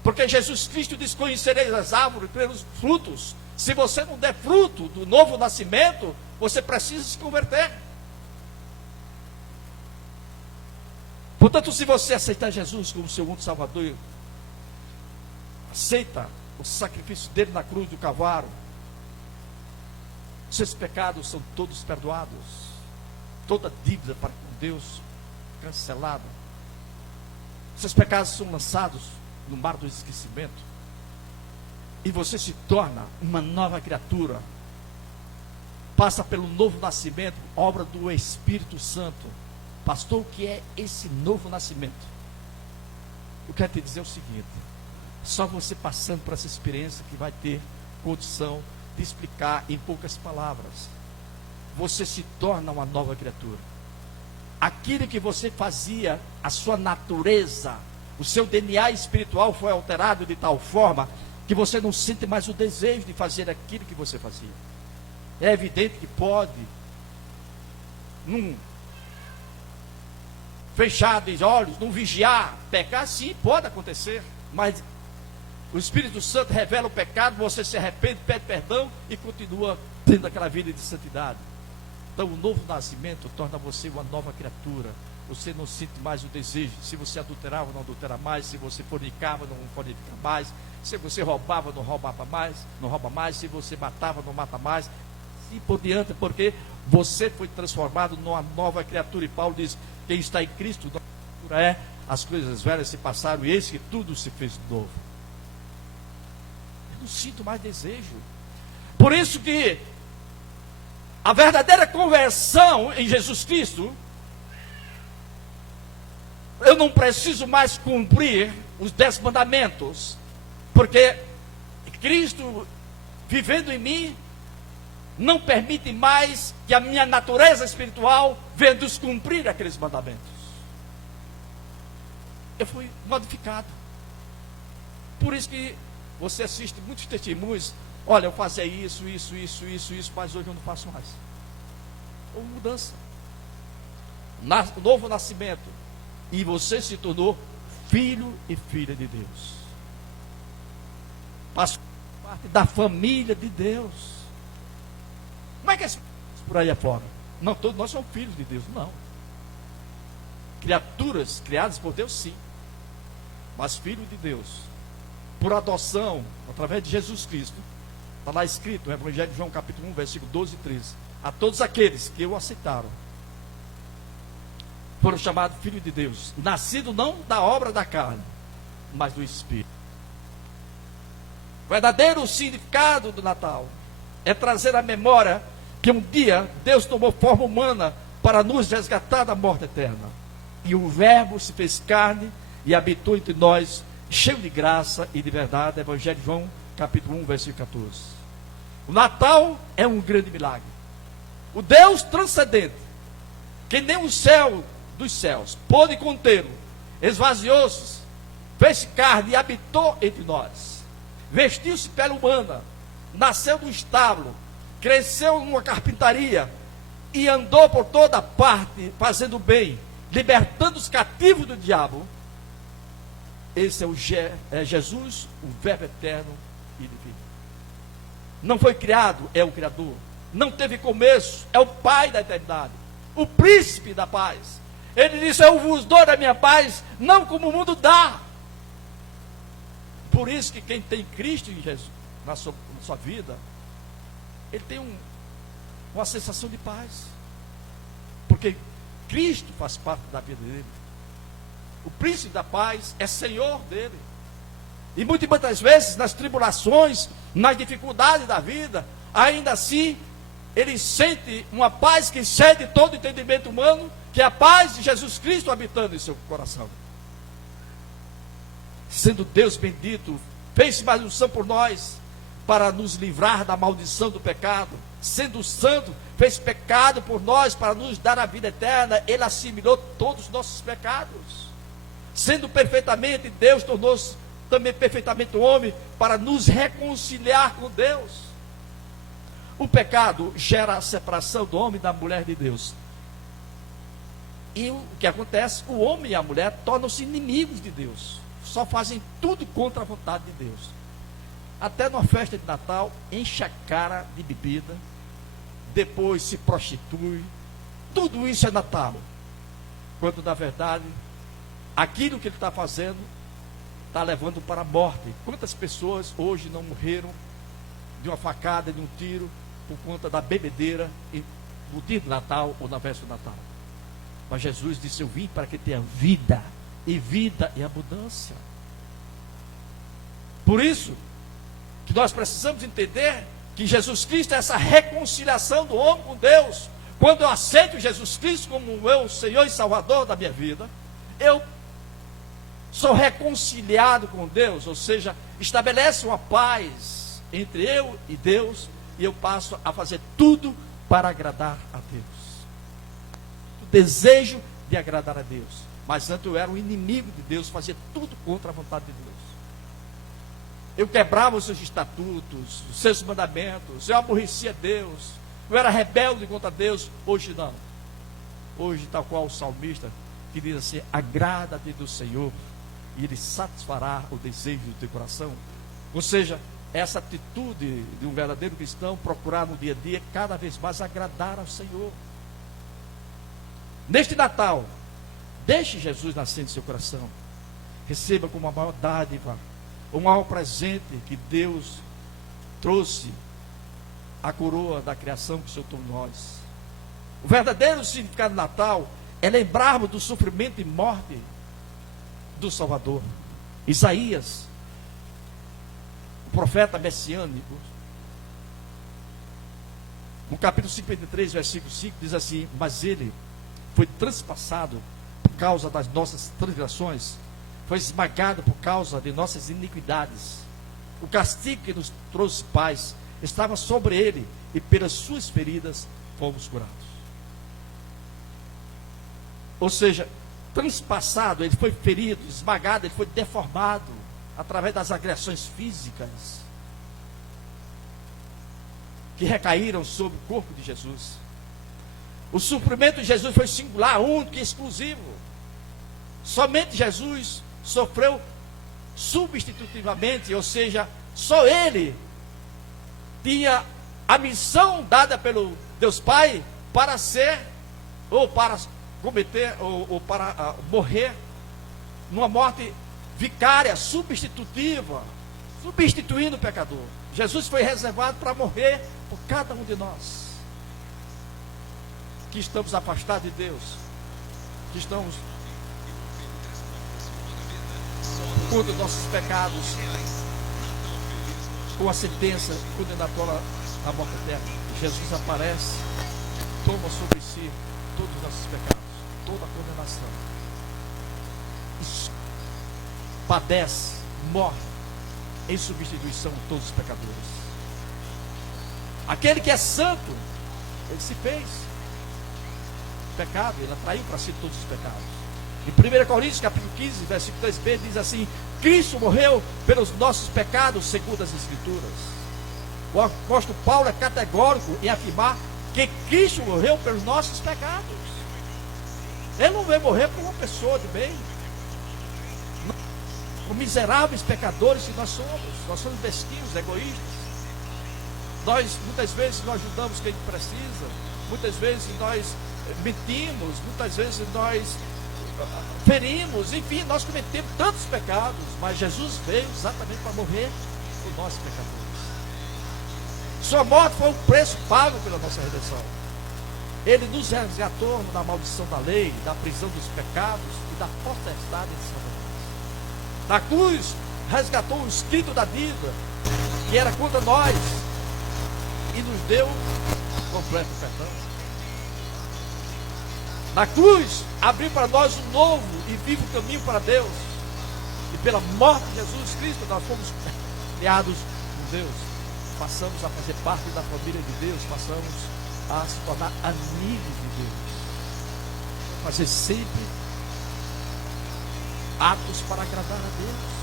porque Jesus Cristo diz: conhecereis as árvores pelos frutos. Se você não der fruto do novo nascimento, você precisa se converter. Portanto, se você aceitar Jesus como seu único Salvador, aceita o sacrifício dele na cruz do Calvário, seus pecados são todos perdoados, toda dívida para com Deus cancelada, seus pecados são lançados no mar do esquecimento, e você se torna uma nova criatura, passa pelo novo nascimento, obra do Espírito Santo. Pastor, o que é esse novo nascimento? Eu quero te dizer o seguinte: só você passando por essa experiência que vai ter condição de explicar em poucas palavras. Você se torna uma nova criatura. Aquilo que você fazia, a sua natureza, o seu DNA espiritual foi alterado de tal forma que você não sente mais o desejo de fazer aquilo que você fazia. É evidente que pode, num fechar de olhos, num vigiar, pecar, sim, pode acontecer, mas o Espírito Santo revela o pecado, você se arrepende, pede perdão e continua tendo aquela vida de santidade. Então o novo nascimento torna você uma nova criatura. Você não sente mais o desejo. Se você adulterava, não adultera mais. Se você fornicava, não fornica mais. Se você roubava, não rouba mais. Se você matava, não mata mais. E por diante, porque você foi transformado numa nova criatura. E Paulo diz: quem está em Cristo, nova criatura é. As coisas velhas se passaram e eis que tudo se fez novo. Eu não sinto mais desejo. Por isso que a verdadeira conversão em Jesus Cristo, eu não preciso mais cumprir os 10 mandamentos, porque Cristo vivendo em mim não permite mais que a minha natureza espiritual venha descumprir aqueles mandamentos. Eu fui modificado. Por isso que você assiste muitos testemunhos Olha, eu fazia isso, mas hoje eu não faço mais. Houve mudança. Novo nascimento. E você se tornou filho e filha de Deus. Faz parte da família de Deus. Como é que é isso por aí afora? Não, todos nós somos filhos de Deus, não. Criaturas criadas por Deus, sim. Mas filho de Deus, por adoção, através de Jesus Cristo. Está lá escrito no Evangelho de João capítulo 1, versículo 12 e 13. A todos aqueles que o aceitaram, foram chamados filhos de Deus, nascido não da obra da carne, mas do Espírito. O verdadeiro significado do Natal é trazer à memória que um dia Deus tomou forma humana para nos resgatar da morte eterna. E o Verbo se fez carne e habitou entre nós, cheio de graça e de verdade. Evangelho de João, capítulo 1, versículo 14. O Natal é um grande milagre. O Deus transcendente, que nem o céu dos céus pôde contê-lo, esvaziou-se, fez carne e habitou entre nós. Vestiu-se pele humana, nasceu do estábulo, cresceu numa carpintaria e andou por toda parte fazendo bem, libertando os cativos do diabo. Esse é Jesus, o Verbo eterno e divino. Não foi criado, é o Criador. Não teve começo, é o Pai da eternidade, o Príncipe da paz. Ele disse: eu vos dou da minha paz, não como o mundo dá. Por isso que quem tem Cristo em Jesus na sua vida, ele tem uma sensação de paz, porque Cristo faz parte da vida dele. O príncipe da paz é Senhor dele. E muitas vezes nas tribulações, nas dificuldades da vida, ainda assim ele sente uma paz que excede todo entendimento humano, que é a paz de Jesus Cristo habitando em seu coração. Sendo Deus bendito, fez-se maldição por nós, para nos livrar da maldição do pecado. Sendo santo, fez pecado por nós, para nos dar a vida eterna. Ele assimilou todos os nossos pecados. Sendo perfeitamente Deus, tornou-se também perfeitamente homem, para nos reconciliar com Deus. O pecado gera a separação do homem e da mulher de Deus. E o que acontece? O homem e a mulher tornam-se inimigos de Deus. Só fazem tudo contra a vontade de Deus. Até numa festa de Natal, enche a cara de bebida, depois se prostitui. Tudo isso é Natal. Quando na verdade, aquilo que ele está fazendo, está levando para a morte. Quantas pessoas hoje não morreram de uma facada, de um tiro, por conta da bebedeira no dia do Natal ou na véspera do Natal? Mas Jesus disse: eu vim para que tenha vida, e vida em abundância. Por isso que nós precisamos entender que Jesus Cristo é essa reconciliação do homem com Deus. Quando eu aceito Jesus Cristo como o meu Senhor e Salvador da minha vida, eu sou reconciliado com Deus, ou seja, estabelece uma paz entre eu e Deus, e eu passo a fazer tudo para agradar a Deus. O desejo de agradar a Deus. Mas antes eu era um inimigo de Deus, fazia tudo contra a vontade de Deus. Eu quebrava os seus estatutos, os seus mandamentos, eu aborrecia Deus, eu era rebelde contra Deus. Hoje não. Hoje, tal qual o salmista, que diz assim: agrada-te do Senhor, e Ele satisfará o desejo do teu coração. Ou seja, essa atitude de um verdadeiro cristão, procurar no dia a dia cada vez mais agradar ao Senhor. Neste Natal, deixe Jesus nascer em seu coração. Receba como uma maior dádiva, um maior presente que Deus trouxe, a coroa da criação que soltou nós. O verdadeiro significado do Natal é lembrarmos do sofrimento e morte do Salvador. Isaías, o profeta messiânico, no capítulo 53, versículo 5, diz assim: mas ele foi transpassado por causa das nossas transgressões, foi esmagado por causa de nossas iniquidades. O castigo que nos trouxe paz estava sobre ele, e pelas suas feridas fomos curados. Ou seja, transpassado, ele foi ferido, esmagado, ele foi deformado através das agressões físicas. que recaíram sobre o corpo de Jesus. O sofrimento de Jesus foi singular, único e exclusivo. Somente Jesus sofreu substitutivamente, ou seja, só Ele tinha a missão dada pelo Deus Pai para ser, ou para cometer, ou para morrer numa morte vicária, substitutiva, substituindo o pecador. Jesus foi reservado para morrer por cada um de nós, que estamos afastados de Deus, que estamos por conta dos nossos pecados, com a sentença condenatória à morte eterna. Jesus aparece, toma sobre si todos os nossos pecados, toda a condenação, padece, morre em substituição de todos os pecadores. Aquele que é santo, ele se fez pecado, ele atraiu para si todos os pecados. Em 1 Coríntios capítulo 15, versículo 3b, diz assim: Cristo morreu pelos nossos pecados segundo as Escrituras. O apóstolo Paulo é categórico em afirmar que Cristo morreu pelos nossos pecados. Ele não veio morrer por uma pessoa de bem. Os miseráveis pecadores que nós somos mesquinhos, egoístas. Muitas vezes nós ajudamos quem precisa, muitas vezes nós mentimos, muitas vezes nós ferimos, enfim, nós cometemos tantos pecados, mas Jesus veio exatamente para morrer por nossos pecadores. Sua morte foi um preço pago pela nossa redenção. Ele nos resgatou da maldição da lei, da prisão dos pecados e da potestade de Satanás. Na cruz, resgatou o escrito da dívida que era contra nós e nos deu completo perdão. Na cruz, abriu para nós um novo e vivo caminho para Deus. E pela morte de Jesus Cristo, nós fomos criados por Deus. Passamos a fazer parte da família de Deus, passamos a se tornar amigos de Deus. Fazer sempre atos para agradar a Deus.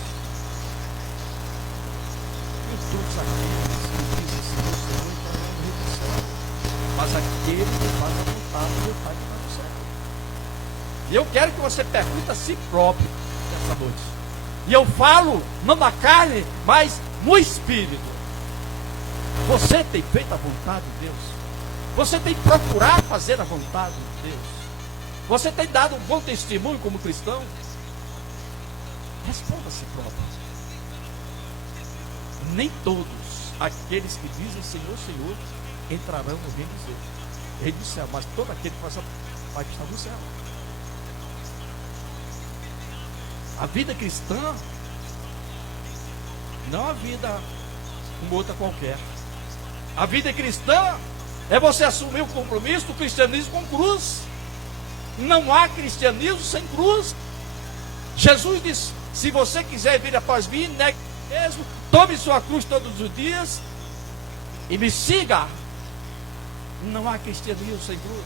E todos aqueles que dizem Senhor, Senhor, entrarão no reino do céu, mas aquele que faz a vontade do meu Pai que está no céu. E eu quero que você pergunte a si próprio nessa noite. E eu falo não na carne, mas no Espírito. Você tem feito a vontade de Deus? Você tem procurado fazer a vontade de Deus? Você tem dado um bom testemunho como cristão? Responda a si próprio. Nem todos aqueles que dizem Senhor, Senhor entrarão no reino do céu, mas todo aquele que faz vai estar no céu. A vida cristã não é uma vida como outra qualquer. A vida cristã é você assumir o compromisso do cristianismo com cruz. Não há cristianismo sem cruz. Jesus disse: se você quiser vir após mim, negue mesmo, tome sua cruz todos os dias e me siga. Não há cristianismo sem cruz.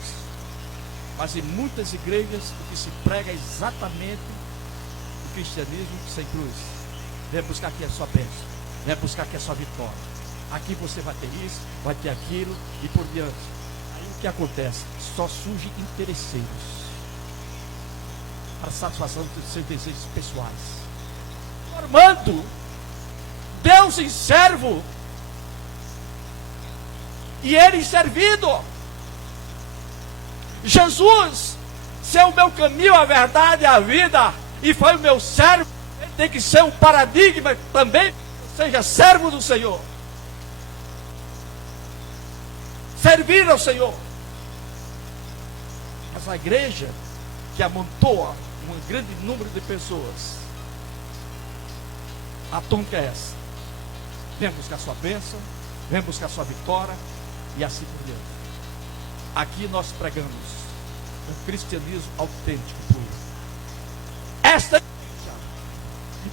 Mas em muitas igrejas o que se prega é exatamente o cristianismo sem cruz. Vem buscar aqui a sua bênção, vem buscar aqui a sua vitória. Aqui você vai ter isso, vai ter aquilo e por diante. Aí o que acontece? Só surgem interesseiros para satisfação dos seus desejos pessoais, formando Deus em servo e ele em servido. Jesus, se é o meu caminho, a verdade e a vida, e foi o meu servo, ele tem que ser um paradigma também, seja servo do Senhor. Servir ao Senhor. Mas a igreja que amontoa um grande número de pessoas, a tônica é essa: vem buscar sua bênção, vem buscar sua vitória e assim por diante. Aqui nós pregamos um cristianismo autêntico, puro. Esta igreja,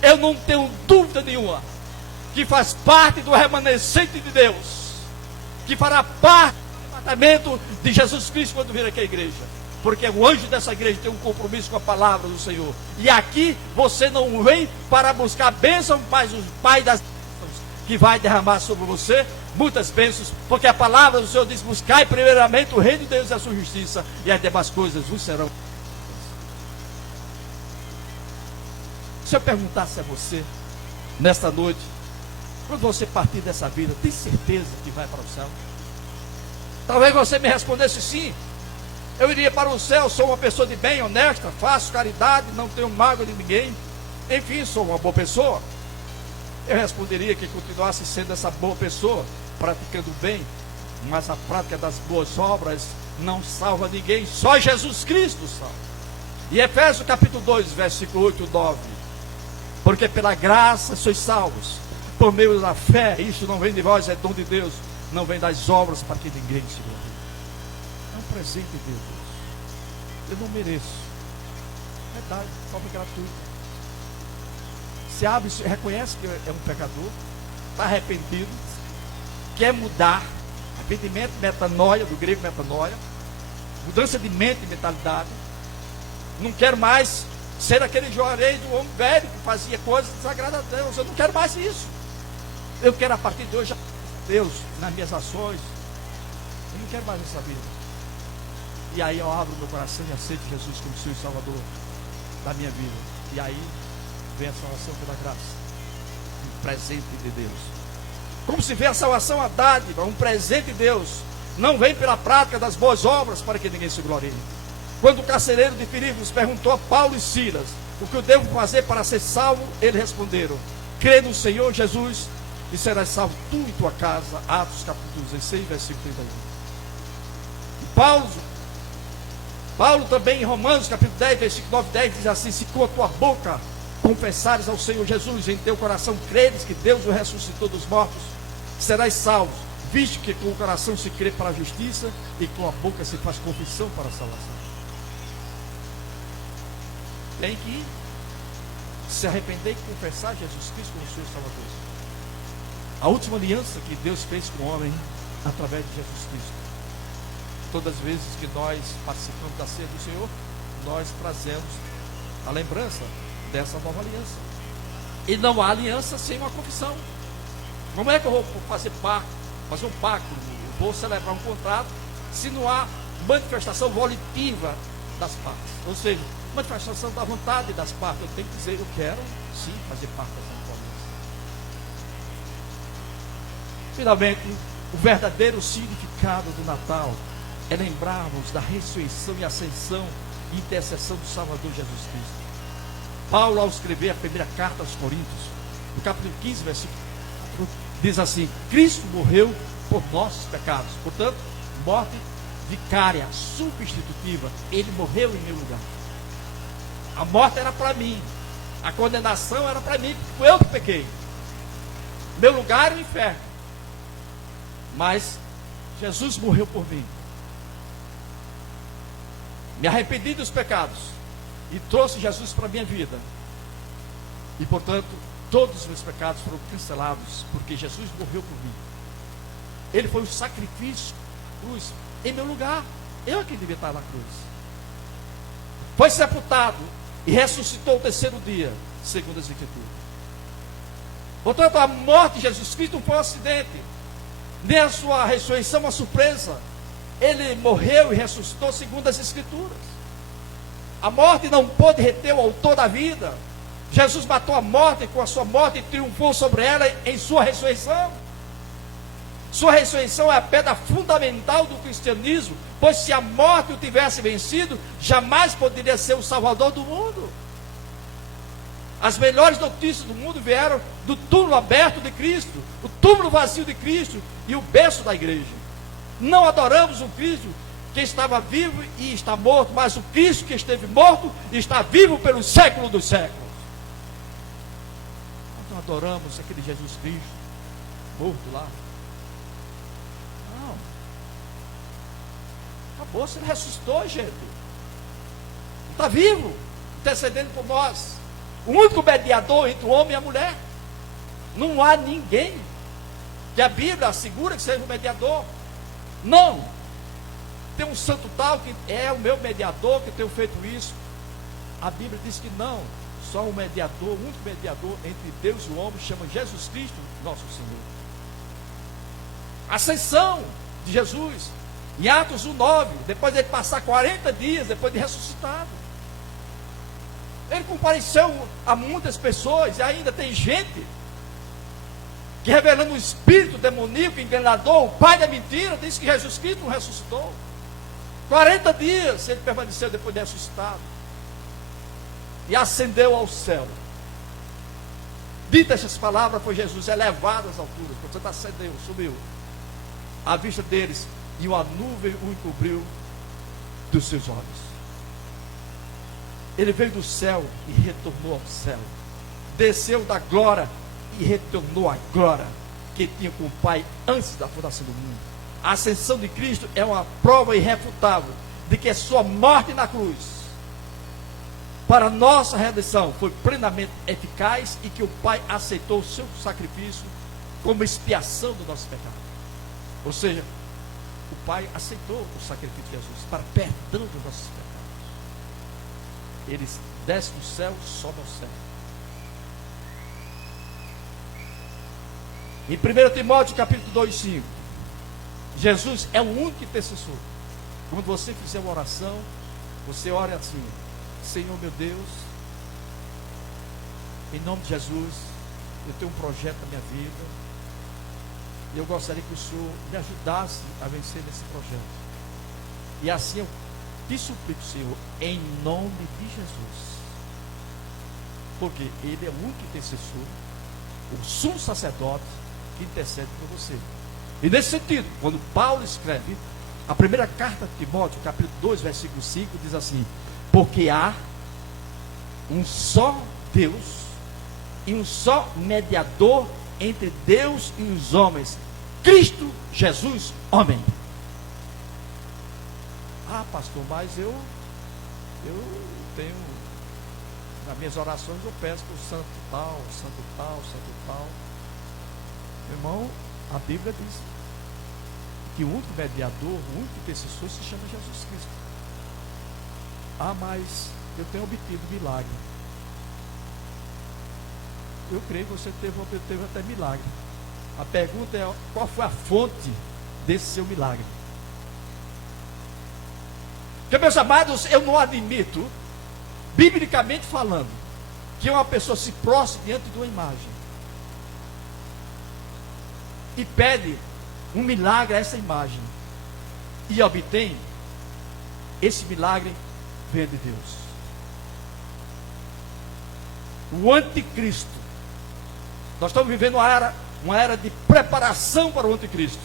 eu não tenho dúvida nenhuma que faz parte do remanescente de Deus, que fará parte do tratamento de Jesus Cristo quando vir aqui à igreja. Porque o anjo dessa igreja tem um compromisso com a palavra do Senhor. E aqui você não vem para buscar bênção, mas o Pai das bênçãos que vai derramar sobre você, muitas bênçãos, porque a palavra do Senhor diz: buscai primeiramente o reino de Deus e a sua justiça, e as demais coisas vos serão. Se eu perguntasse a você, nesta noite, quando você partir dessa vida, tem certeza que vai para o céu? Talvez você me respondesse: sim, eu iria para o céu, sou uma pessoa de bem, honesta, faço caridade, não tenho mágoa de ninguém, enfim, sou uma boa pessoa. Eu responderia que continuasse sendo essa boa pessoa, praticando bem, mas a prática das boas obras não salva ninguém, só Jesus Cristo salva. E Efésios capítulo 2, versículo 8 e 9: porque pela graça sois salvos, por meio da fé, isso não vem de vós, é dom de Deus, não vem das obras para que ninguém se glorie. É um presente de Deus, eu não mereço, verdade, forma gratuita. Se abre, reconhece que é um pecador, está arrependido, quer mudar, arrependimento, metanoia, do grego metanoia, mudança de mente e mentalidade. Não quero mais ser aquele joarei do homem velho que fazia coisas que desagradam a Deus. Eu não quero mais isso. Eu quero a partir de hoje Deus nas minhas ações. Eu não quero mais essa vida. E aí eu abro meu coração e aceito Jesus como Senhor e Salvador da minha vida. E aí vem a salvação pela graça, um presente de Deus. Como se vê a salvação, a dádiva, um presente de Deus, não vem pela prática das boas obras para que ninguém se glorie. Quando o carcereiro de Filipos perguntou a Paulo e Silas o que eu devo fazer para ser salvo, eles responderam: crê no Senhor Jesus e serás salvo tu e tua casa. Atos capítulo 16, versículo 31. E Paulo também em Romanos capítulo 10, versículo 9 e 10 diz assim: se com a tua boca confessares ao Senhor Jesus, em teu coração creres que Deus o ressuscitou dos mortos, serás salvo, visto que com o coração se crê para a justiça e com a boca se faz confissão para a salvação. Tem que se arrepender e confessar Jesus Cristo como Senhor e Salvador. A última aliança que Deus fez com o homem através de Jesus Cristo. Todas as vezes que nós participamos da ceia do Senhor, nós trazemos a lembrança dessa nova aliança. E não há aliança sem uma confissão. Como é que eu vou fazer um pacto, eu vou celebrar um contrato, se não há manifestação volitiva das partes? Ou seja, manifestação da vontade das partes. Eu tenho que dizer: eu quero sim fazer parte dessa nova aliança. Finalmente, o verdadeiro significado do Natal é lembrarmos da ressurreição e ascensão e intercessão do Salvador Jesus Cristo. Paulo, ao escrever a primeira carta aos Coríntios, no capítulo 15, versículo 4, diz assim: Cristo morreu por nossos pecados, portanto, morte vicária, substitutiva. Ele morreu em meu lugar. A morte era para mim, a condenação era para mim, porque foi eu que pequei. Meu lugar era o inferno, mas Jesus morreu por mim. Me arrependi dos pecados e trouxe Jesus para a minha vida. E portanto, todos os meus pecados foram cancelados, porque Jesus morreu por mim. Ele foi o sacrifício, cruz, em meu lugar. Eu é quem devia estar na cruz. Foi sepultado e ressuscitou o terceiro dia, segundo as Escrituras. Portanto, a morte de Jesus Cristo não foi um acidente, nem a sua ressurreição uma surpresa. Ele morreu e ressuscitou segundo as Escrituras. A morte não pôde reter o autor da vida. Jesus matou a morte e com a sua morte triunfou sobre ela em sua ressurreição. Sua ressurreição é a pedra fundamental do cristianismo, pois se a morte o tivesse vencido, jamais poderia ser o Salvador do mundo. As melhores notícias do mundo vieram do túmulo aberto de Cristo, o túmulo vazio de Cristo e o berço da igreja. Não adoramos o Cristo que estava vivo e está morto, mas o Cristo que esteve morto e está vivo pelos séculos dos séculos. Nós não adoramos aquele Jesus Cristo morto lá. Não. Acabou, se ele ressuscitou, gente. Está vivo, intercedendo por nós. O único mediador entre o homem e a mulher. Não há ninguém que a Bíblia assegura que seja o mediador. Não. Tem um santo tal que é o meu mediador, que tenho feito isso. A Bíblia diz que não. Só um mediador, o único mediador entre Deus e o homem, chama Jesus Cristo, nosso Senhor. Ascensão de Jesus. Em Atos 1:9, depois de ele passar 40 dias, depois de ressuscitado. Ele compareceu a muitas pessoas, e ainda tem gente que, revelando um espírito demoníaco, enganador, o pai da mentira, diz que Jesus Cristo não ressuscitou. 40 dias ele permaneceu depois de ressuscitado. E ascendeu ao céu. Ditas essas palavras, foi Jesus elevado às alturas. Portanto, ascendeu, subiu. À vista deles, e uma nuvem o encobriu dos seus olhos. Ele veio do céu e retornou ao céu. Desceu da glória e retornou à glória que tinha com o Pai antes da fundação do mundo. A ascensão de Cristo é uma prova irrefutável de que a sua morte na cruz para nossa redenção foi plenamente eficaz e que o Pai aceitou o seu sacrifício como expiação do nosso pecado. Ou seja, o Pai aceitou o sacrifício de Jesus para perdão dos nossos pecados. Ele desce do céu e sobe ao céu. Em 1 Timóteo capítulo 2:5, Jesus é o único intercessor. Quando você fizer uma oração, você ora assim: Senhor meu Deus, em nome de Jesus, eu tenho um projeto na minha vida, e eu gostaria que o Senhor me ajudasse a vencer nesse projeto. E assim eu te suplico, Senhor, em nome de Jesus, porque Ele é o único intercessor, o sumo sacerdote que intercede por você. E nesse sentido, quando Paulo escreve a primeira carta de Timóteo, capítulo 2, versículo 5, diz assim: porque há um só Deus e um só mediador entre Deus e os homens, Cristo Jesus, homem. Ah, pastor, mas eu tenho, nas minhas orações eu peço para o santo tal, santo tal, santo tal. Meu irmão, a Bíblia diz que o único mediador, o único intercessor se chama Jesus Cristo. Ah, mas eu tenho obtido milagre. Eu creio que você teve até milagre. A pergunta é: qual foi a fonte desse seu milagre? Porque, meus amados, eu não admito, biblicamente falando, que uma pessoa se prostre diante de uma imagem e pede um milagre a essa imagem e obtém. Esse milagre vem de Deus. O anticristo, nós estamos vivendo uma era de preparação para o anticristo.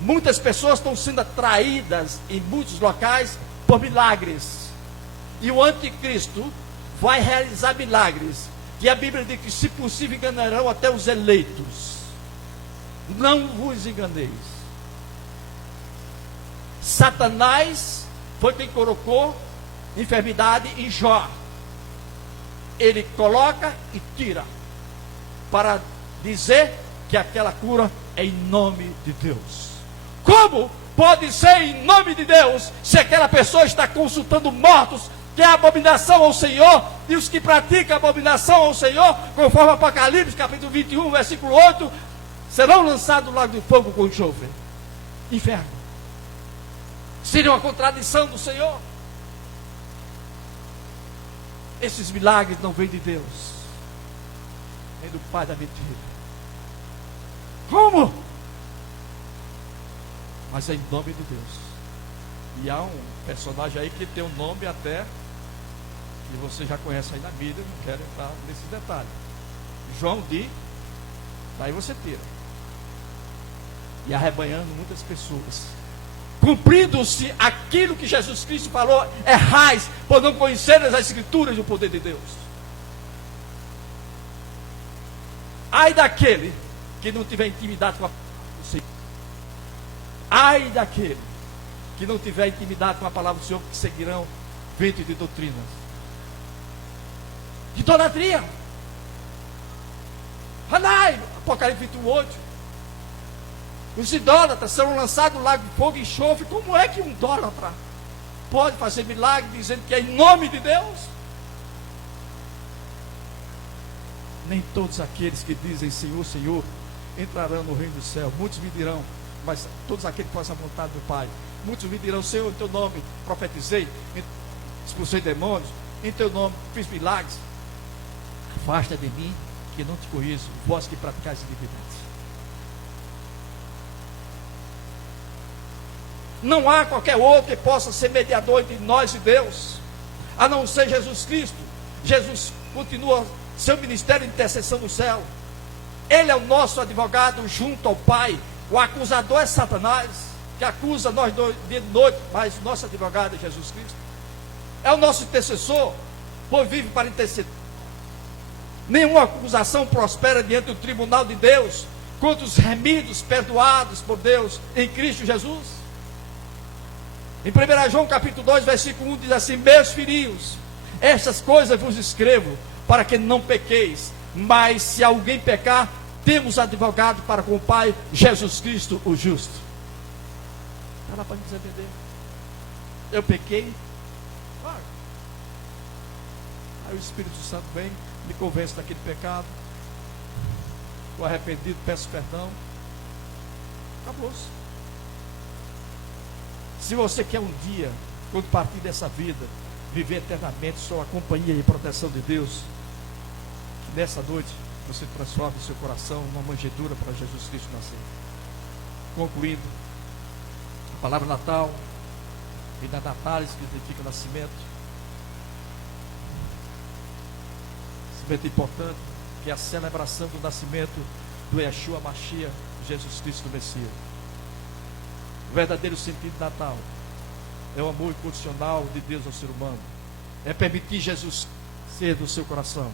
Muitas pessoas estão sendo atraídas em muitos locais por milagres, e o anticristo vai realizar milagres, e a Bíblia diz que, se possível, enganarão até os eleitos. Não vos enganeis. Satanás foi quem colocou enfermidade em Jó. Ele coloca e tira, para dizer que aquela cura é em nome de Deus. Como pode ser em nome de Deus, se aquela pessoa está consultando mortos, que é abominação ao Senhor, e os que praticam abominação ao Senhor, conforme Apocalipse capítulo 21, versículo 8, serão lançados no lago de fogo com enxofre, inferno. Seria uma contradição do Senhor. Esses milagres não vêm de Deus, vêm do pai da mentira. Como? Mas é em nome de Deus. E há um personagem aí que tem um nome até que você já conhece aí na mídia, não quero entrar nesse detalhe. João de, daí você tira. E arrebanhando muitas pessoas, cumprindo-se aquilo que Jesus Cristo falou: errais por não conhecer as Escrituras e o poder de Deus. Ai daquele que não tiver intimidade com a palavra do Senhor. Ai daquele que não tiver intimidade com a palavra do Senhor, que seguirão ventos de doutrinas, de idolatria. Hanai, Apocalipse 28. Os idólatras serão lançados no lago de fogo e enxofre. Como é que um idólatra pode fazer milagre dizendo que é em nome de Deus? Nem todos aqueles que dizem Senhor, Senhor entrarão no reino do céu. Muitos me dirão, mas todos aqueles que fazem a vontade do Pai. Muitos me dirão, Senhor, em teu nome profetizei, expulsei demônios, em teu nome fiz milagres. Afasta de mim, que não te conheço, vós que praticais iniquidade. Não há qualquer outro que possa ser mediador entre nós e Deus, a não ser Jesus Cristo. Jesus continua seu ministério de intercessão no céu. Ele é o nosso advogado junto ao Pai. O acusador é Satanás, que acusa nós dia e noite, mas o nosso advogado é Jesus Cristo. É o nosso intercessor, pois vive para interceder. Nenhuma acusação prospera diante do tribunal de Deus contra os remidos, perdoados por Deus em Cristo Jesus. Em 1 João capítulo 2, versículo 1 diz assim: meus filhinhos, estas coisas vos escrevo para que não pequeis, mas se alguém pecar, temos advogado para com o Pai, Jesus Cristo o justo. Está lá para nos entender. Eu pequei, claro. Aí o Espírito Santo vem, me convence daquele pecado. Estou arrependido, peço perdão. Acabou-se. Se você quer um dia, quando partir dessa vida, viver eternamente sob a companhia e proteção de Deus, que nessa noite você transforme seu coração numa manjedoura para Jesus Cristo nascer. Concluindo, a palavra Natal, e da Natalis, que significa nascimento. Nascimento importante, que é a celebração do nascimento do Yeshua Mashiach, Jesus Cristo Messias. O verdadeiro sentido do Natal é o amor incondicional de Deus ao ser humano. É permitir Jesus ser do seu coração.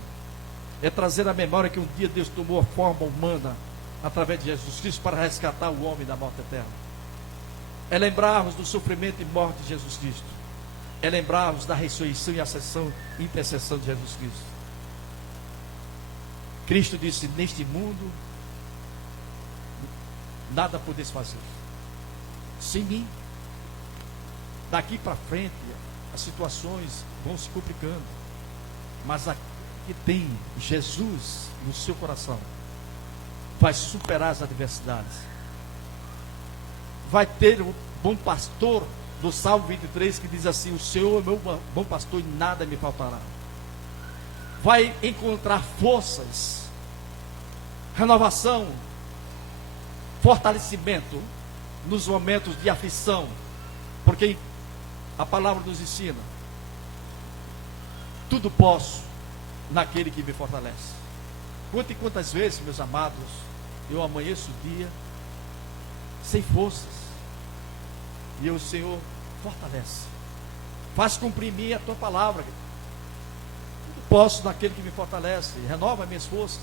É trazer à memória que um dia Deus tomou a forma humana através de Jesus Cristo para resgatar o homem da morte eterna. É lembrarmos do sofrimento e morte de Jesus Cristo. É lembrarmos da ressurreição e ascensão e intercessão de Jesus Cristo. Cristo disse: neste mundo nada podeis fazer sem mim. Daqui para frente as situações vão se complicando, mas aqui que tem Jesus no seu coração vai superar as adversidades. Vai ter o bom pastor do Salmo 23 que diz assim: o Senhor é meu bom pastor e nada me faltará. Vai encontrar forças, renovação, fortalecimento nos momentos de aflição, porque a palavra nos ensina: tudo posso naquele que me fortalece. Quantas vezes, meus amados, eu amanheço o dia sem forças, e o Senhor fortalece, faz cumprir em mim a tua palavra. Tudo posso naquele que me fortalece, renova minhas forças,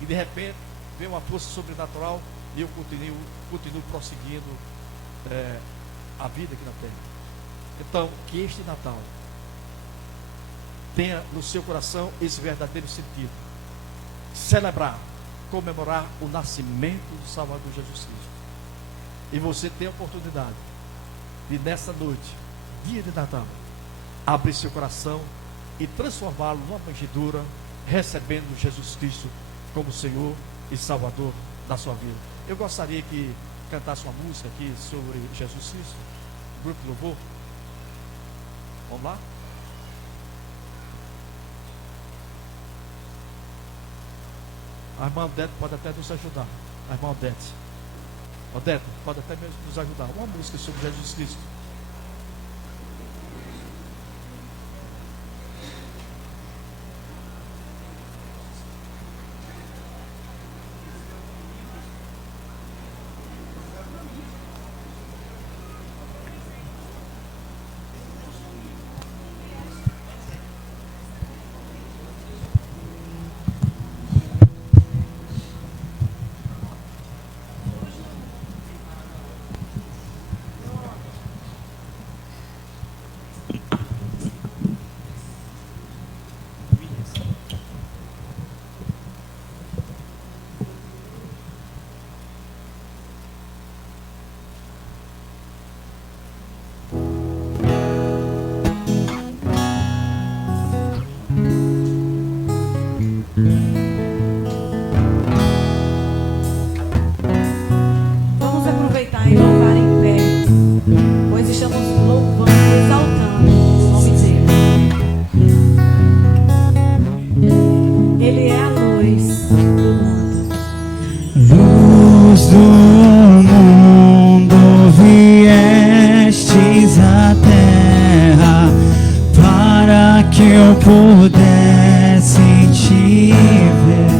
e de repente vem uma força sobrenatural e eu continuo prosseguindo a vida aqui na terra. Então, que este Natal tenha no seu coração esse verdadeiro sentido: celebrar, comemorar o nascimento do Salvador Jesus Cristo. E você tem a oportunidade de, nessa noite, dia de Natal, abrir seu coração e transformá-lo numa manjedoura, recebendo Jesus Cristo como Senhor e Salvador da sua vida. Eu gostaria que cantasse uma música aqui sobre Jesus Cristo, grupo de louvor. Vamos lá? A irmã Odete pode até nos ajudar. A irmã Odete pode até mesmo nos ajudar. Uma música sobre Jesus Cristo. pudesse te ver,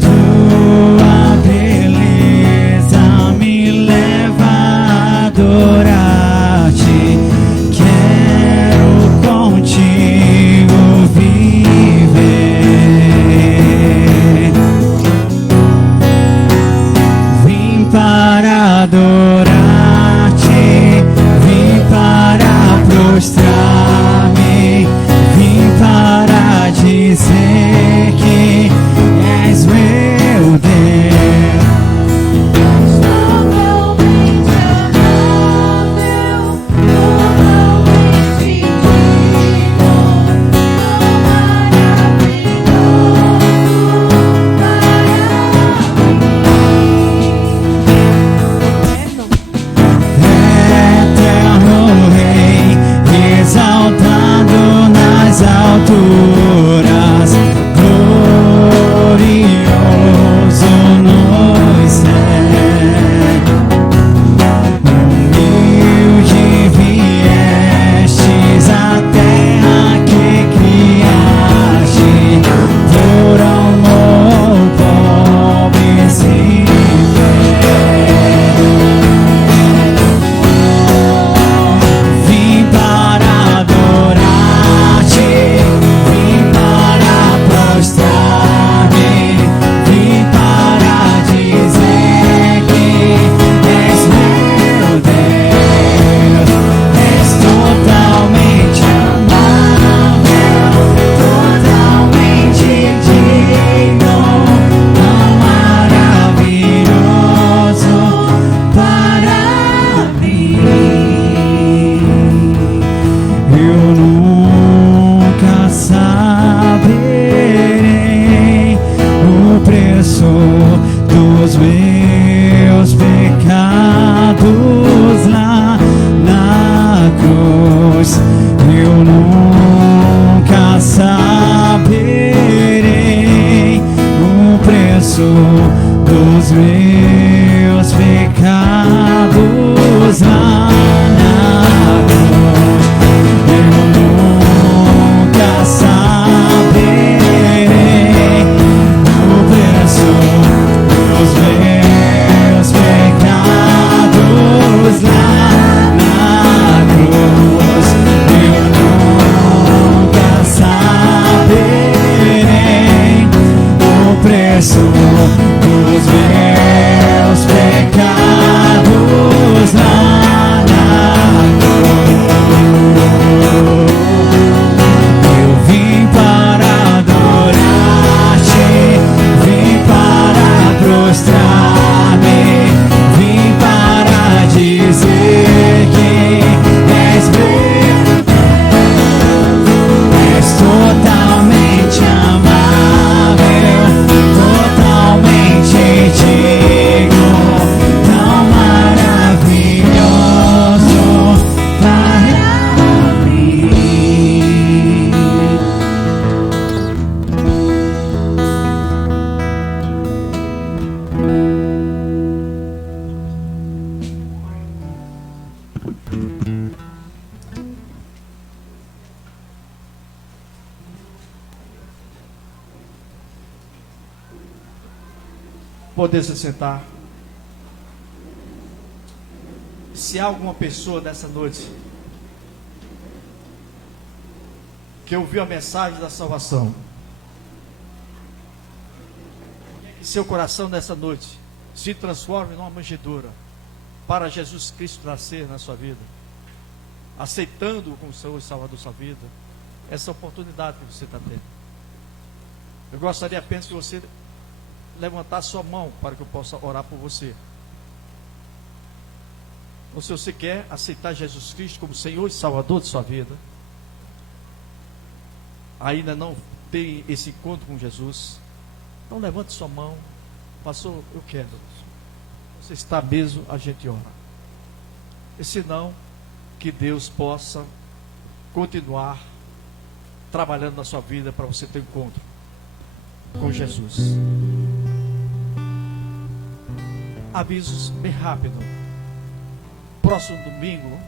tua beleza me leva a adorar-te. Quero contigo viver. Vim para adorar-te, vim para prostrar-me, vim para dizer que és meu Deus. Totalmente amável, totalmente digno, Eterno Rei, exaltado nas alturas, glorioso nos céus. Humilde viestes à terra que criaste, por amor pobre se vim para adorar-te, vim para prostrar-me, vim para dizer que és meu Deus. És totalmente amável, totalmente digno, tão maravilhoso para mim. Eu nunca saberei o preço dos meus pecados lá na cruz. Eu nunca saberei o preço dos meus pecados lá na cruz. Eu nunca saberei o preço dos meus pecados lá na cruz. Eu nunca saberei o preço dos meus pecados lá na cruz. Eu vim para adorar-te, vim para prostrar-me, vim para dizer que és meu, és totalmente amável, totalmente digno, tão maravilhoso para mim. Poder se sentar. Se há alguma pessoa nessa noite que ouviu a mensagem da salvação, que seu coração nessa noite se transforme numa manjedoura para Jesus Cristo nascer na sua vida, aceitando-o como Senhor e Salvador da sua vida, essa oportunidade que você está tendo. Eu gostaria apenas que você levantar sua mão para que eu possa orar por você. Ou se você quer aceitar Jesus Cristo como Senhor e Salvador de sua vida, ainda não tem esse encontro com Jesus, então levante sua mão. Pastor, eu quero. Você está mesmo, a gente ora. E se não, que Deus possa continuar trabalhando na sua vida para você ter um encontro com Jesus. Avisos bem rápido. Próximo domingo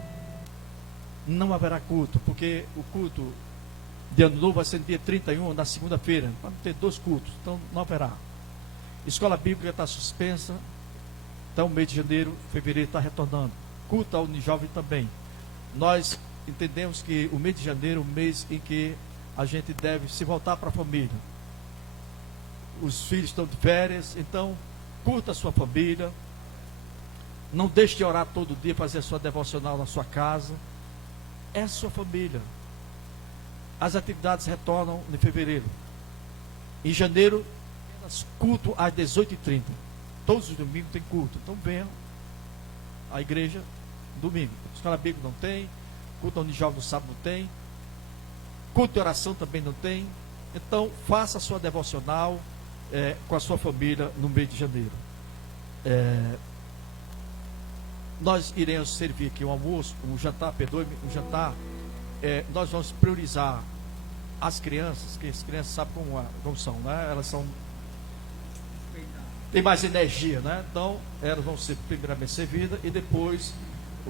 não haverá culto, porque o culto de Ano Novo vai ser no dia 31, na segunda-feira. Vamos ter 2 cultos, então não haverá. Escola bíblica está suspensa. Então, mês de janeiro, fevereiro está retornando. Culto ao Unijovem também. Nós entendemos que o mês de janeiro é o mês em que a gente deve se voltar para a família. Os filhos estão de férias, então curta a sua família. Não deixe de orar todo dia, fazer a sua devocional na sua casa. É a sua família. As atividades retornam em fevereiro. Em janeiro, culto às 18h30. Todos os domingos tem culto. Então venham à igreja domingo. Escola bíblica não tem. Culto ao Unijovem no sábado não tem. Culto de oração também não tem. Então faça a sua devocional com a sua família no mês de janeiro. Nós iremos servir aqui um almoço, um jantar, perdoe-me, um jantar. Nós vamos priorizar as crianças, que as crianças sabem como são, né? Elas são... tem mais energia, né? Então, elas vão ser primeiramente servidas e depois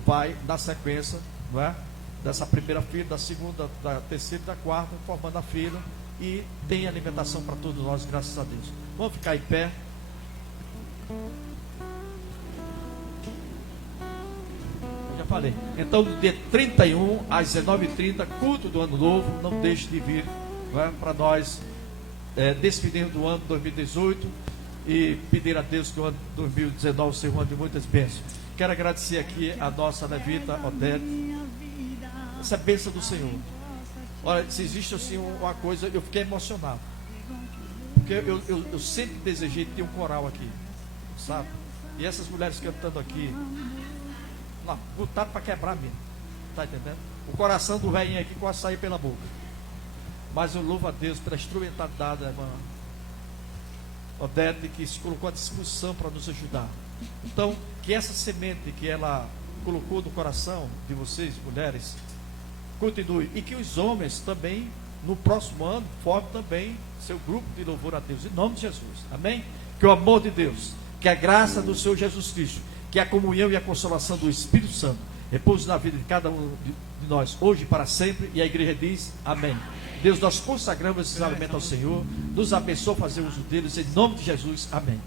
vai dar sequência, não é? Dessa primeira fila, da segunda, da terceira e da quarta, formando a fila, e tem alimentação para todos nós, graças a Deus. Vamos ficar em pé. Eu já falei. Então, no dia 31, às 19h30, culto do Ano Novo, não deixe de vir, não é? Para nós despedir do ano 2018 e pedir a Deus que o ano 2019 seja um ano de muitas bênçãos. Quero agradecer aqui a nossa levita Odete, essa bênção do Senhor. Olha, se existe assim uma coisa, eu fiquei emocionado, porque eu sempre desejei ter um coral aqui, sabe? E essas mulheres cantando aqui, não, botaram para quebrar mesmo, tá entendendo? O coração do velhinho aqui quase saiu pela boca. Mas eu louvo a Deus pela instrumentalidade da irmã Odete, que se colocou à disposição para nos ajudar. Então, que essa semente que ela colocou no coração de vocês, mulheres, continue. E que os homens também, no próximo ano, formem também seu grupo de louvor a Deus, em nome de Jesus. Amém? Que o amor de Deus, que a graça do Senhor Jesus Cristo, que a comunhão e a consolação do Espírito Santo repouse na vida de cada um de nós, hoje e para sempre. E a igreja diz amém. Deus, nós consagramos esses alimentos ao Senhor, nos abençoe a fazer uso deles, em nome de Jesus, amém.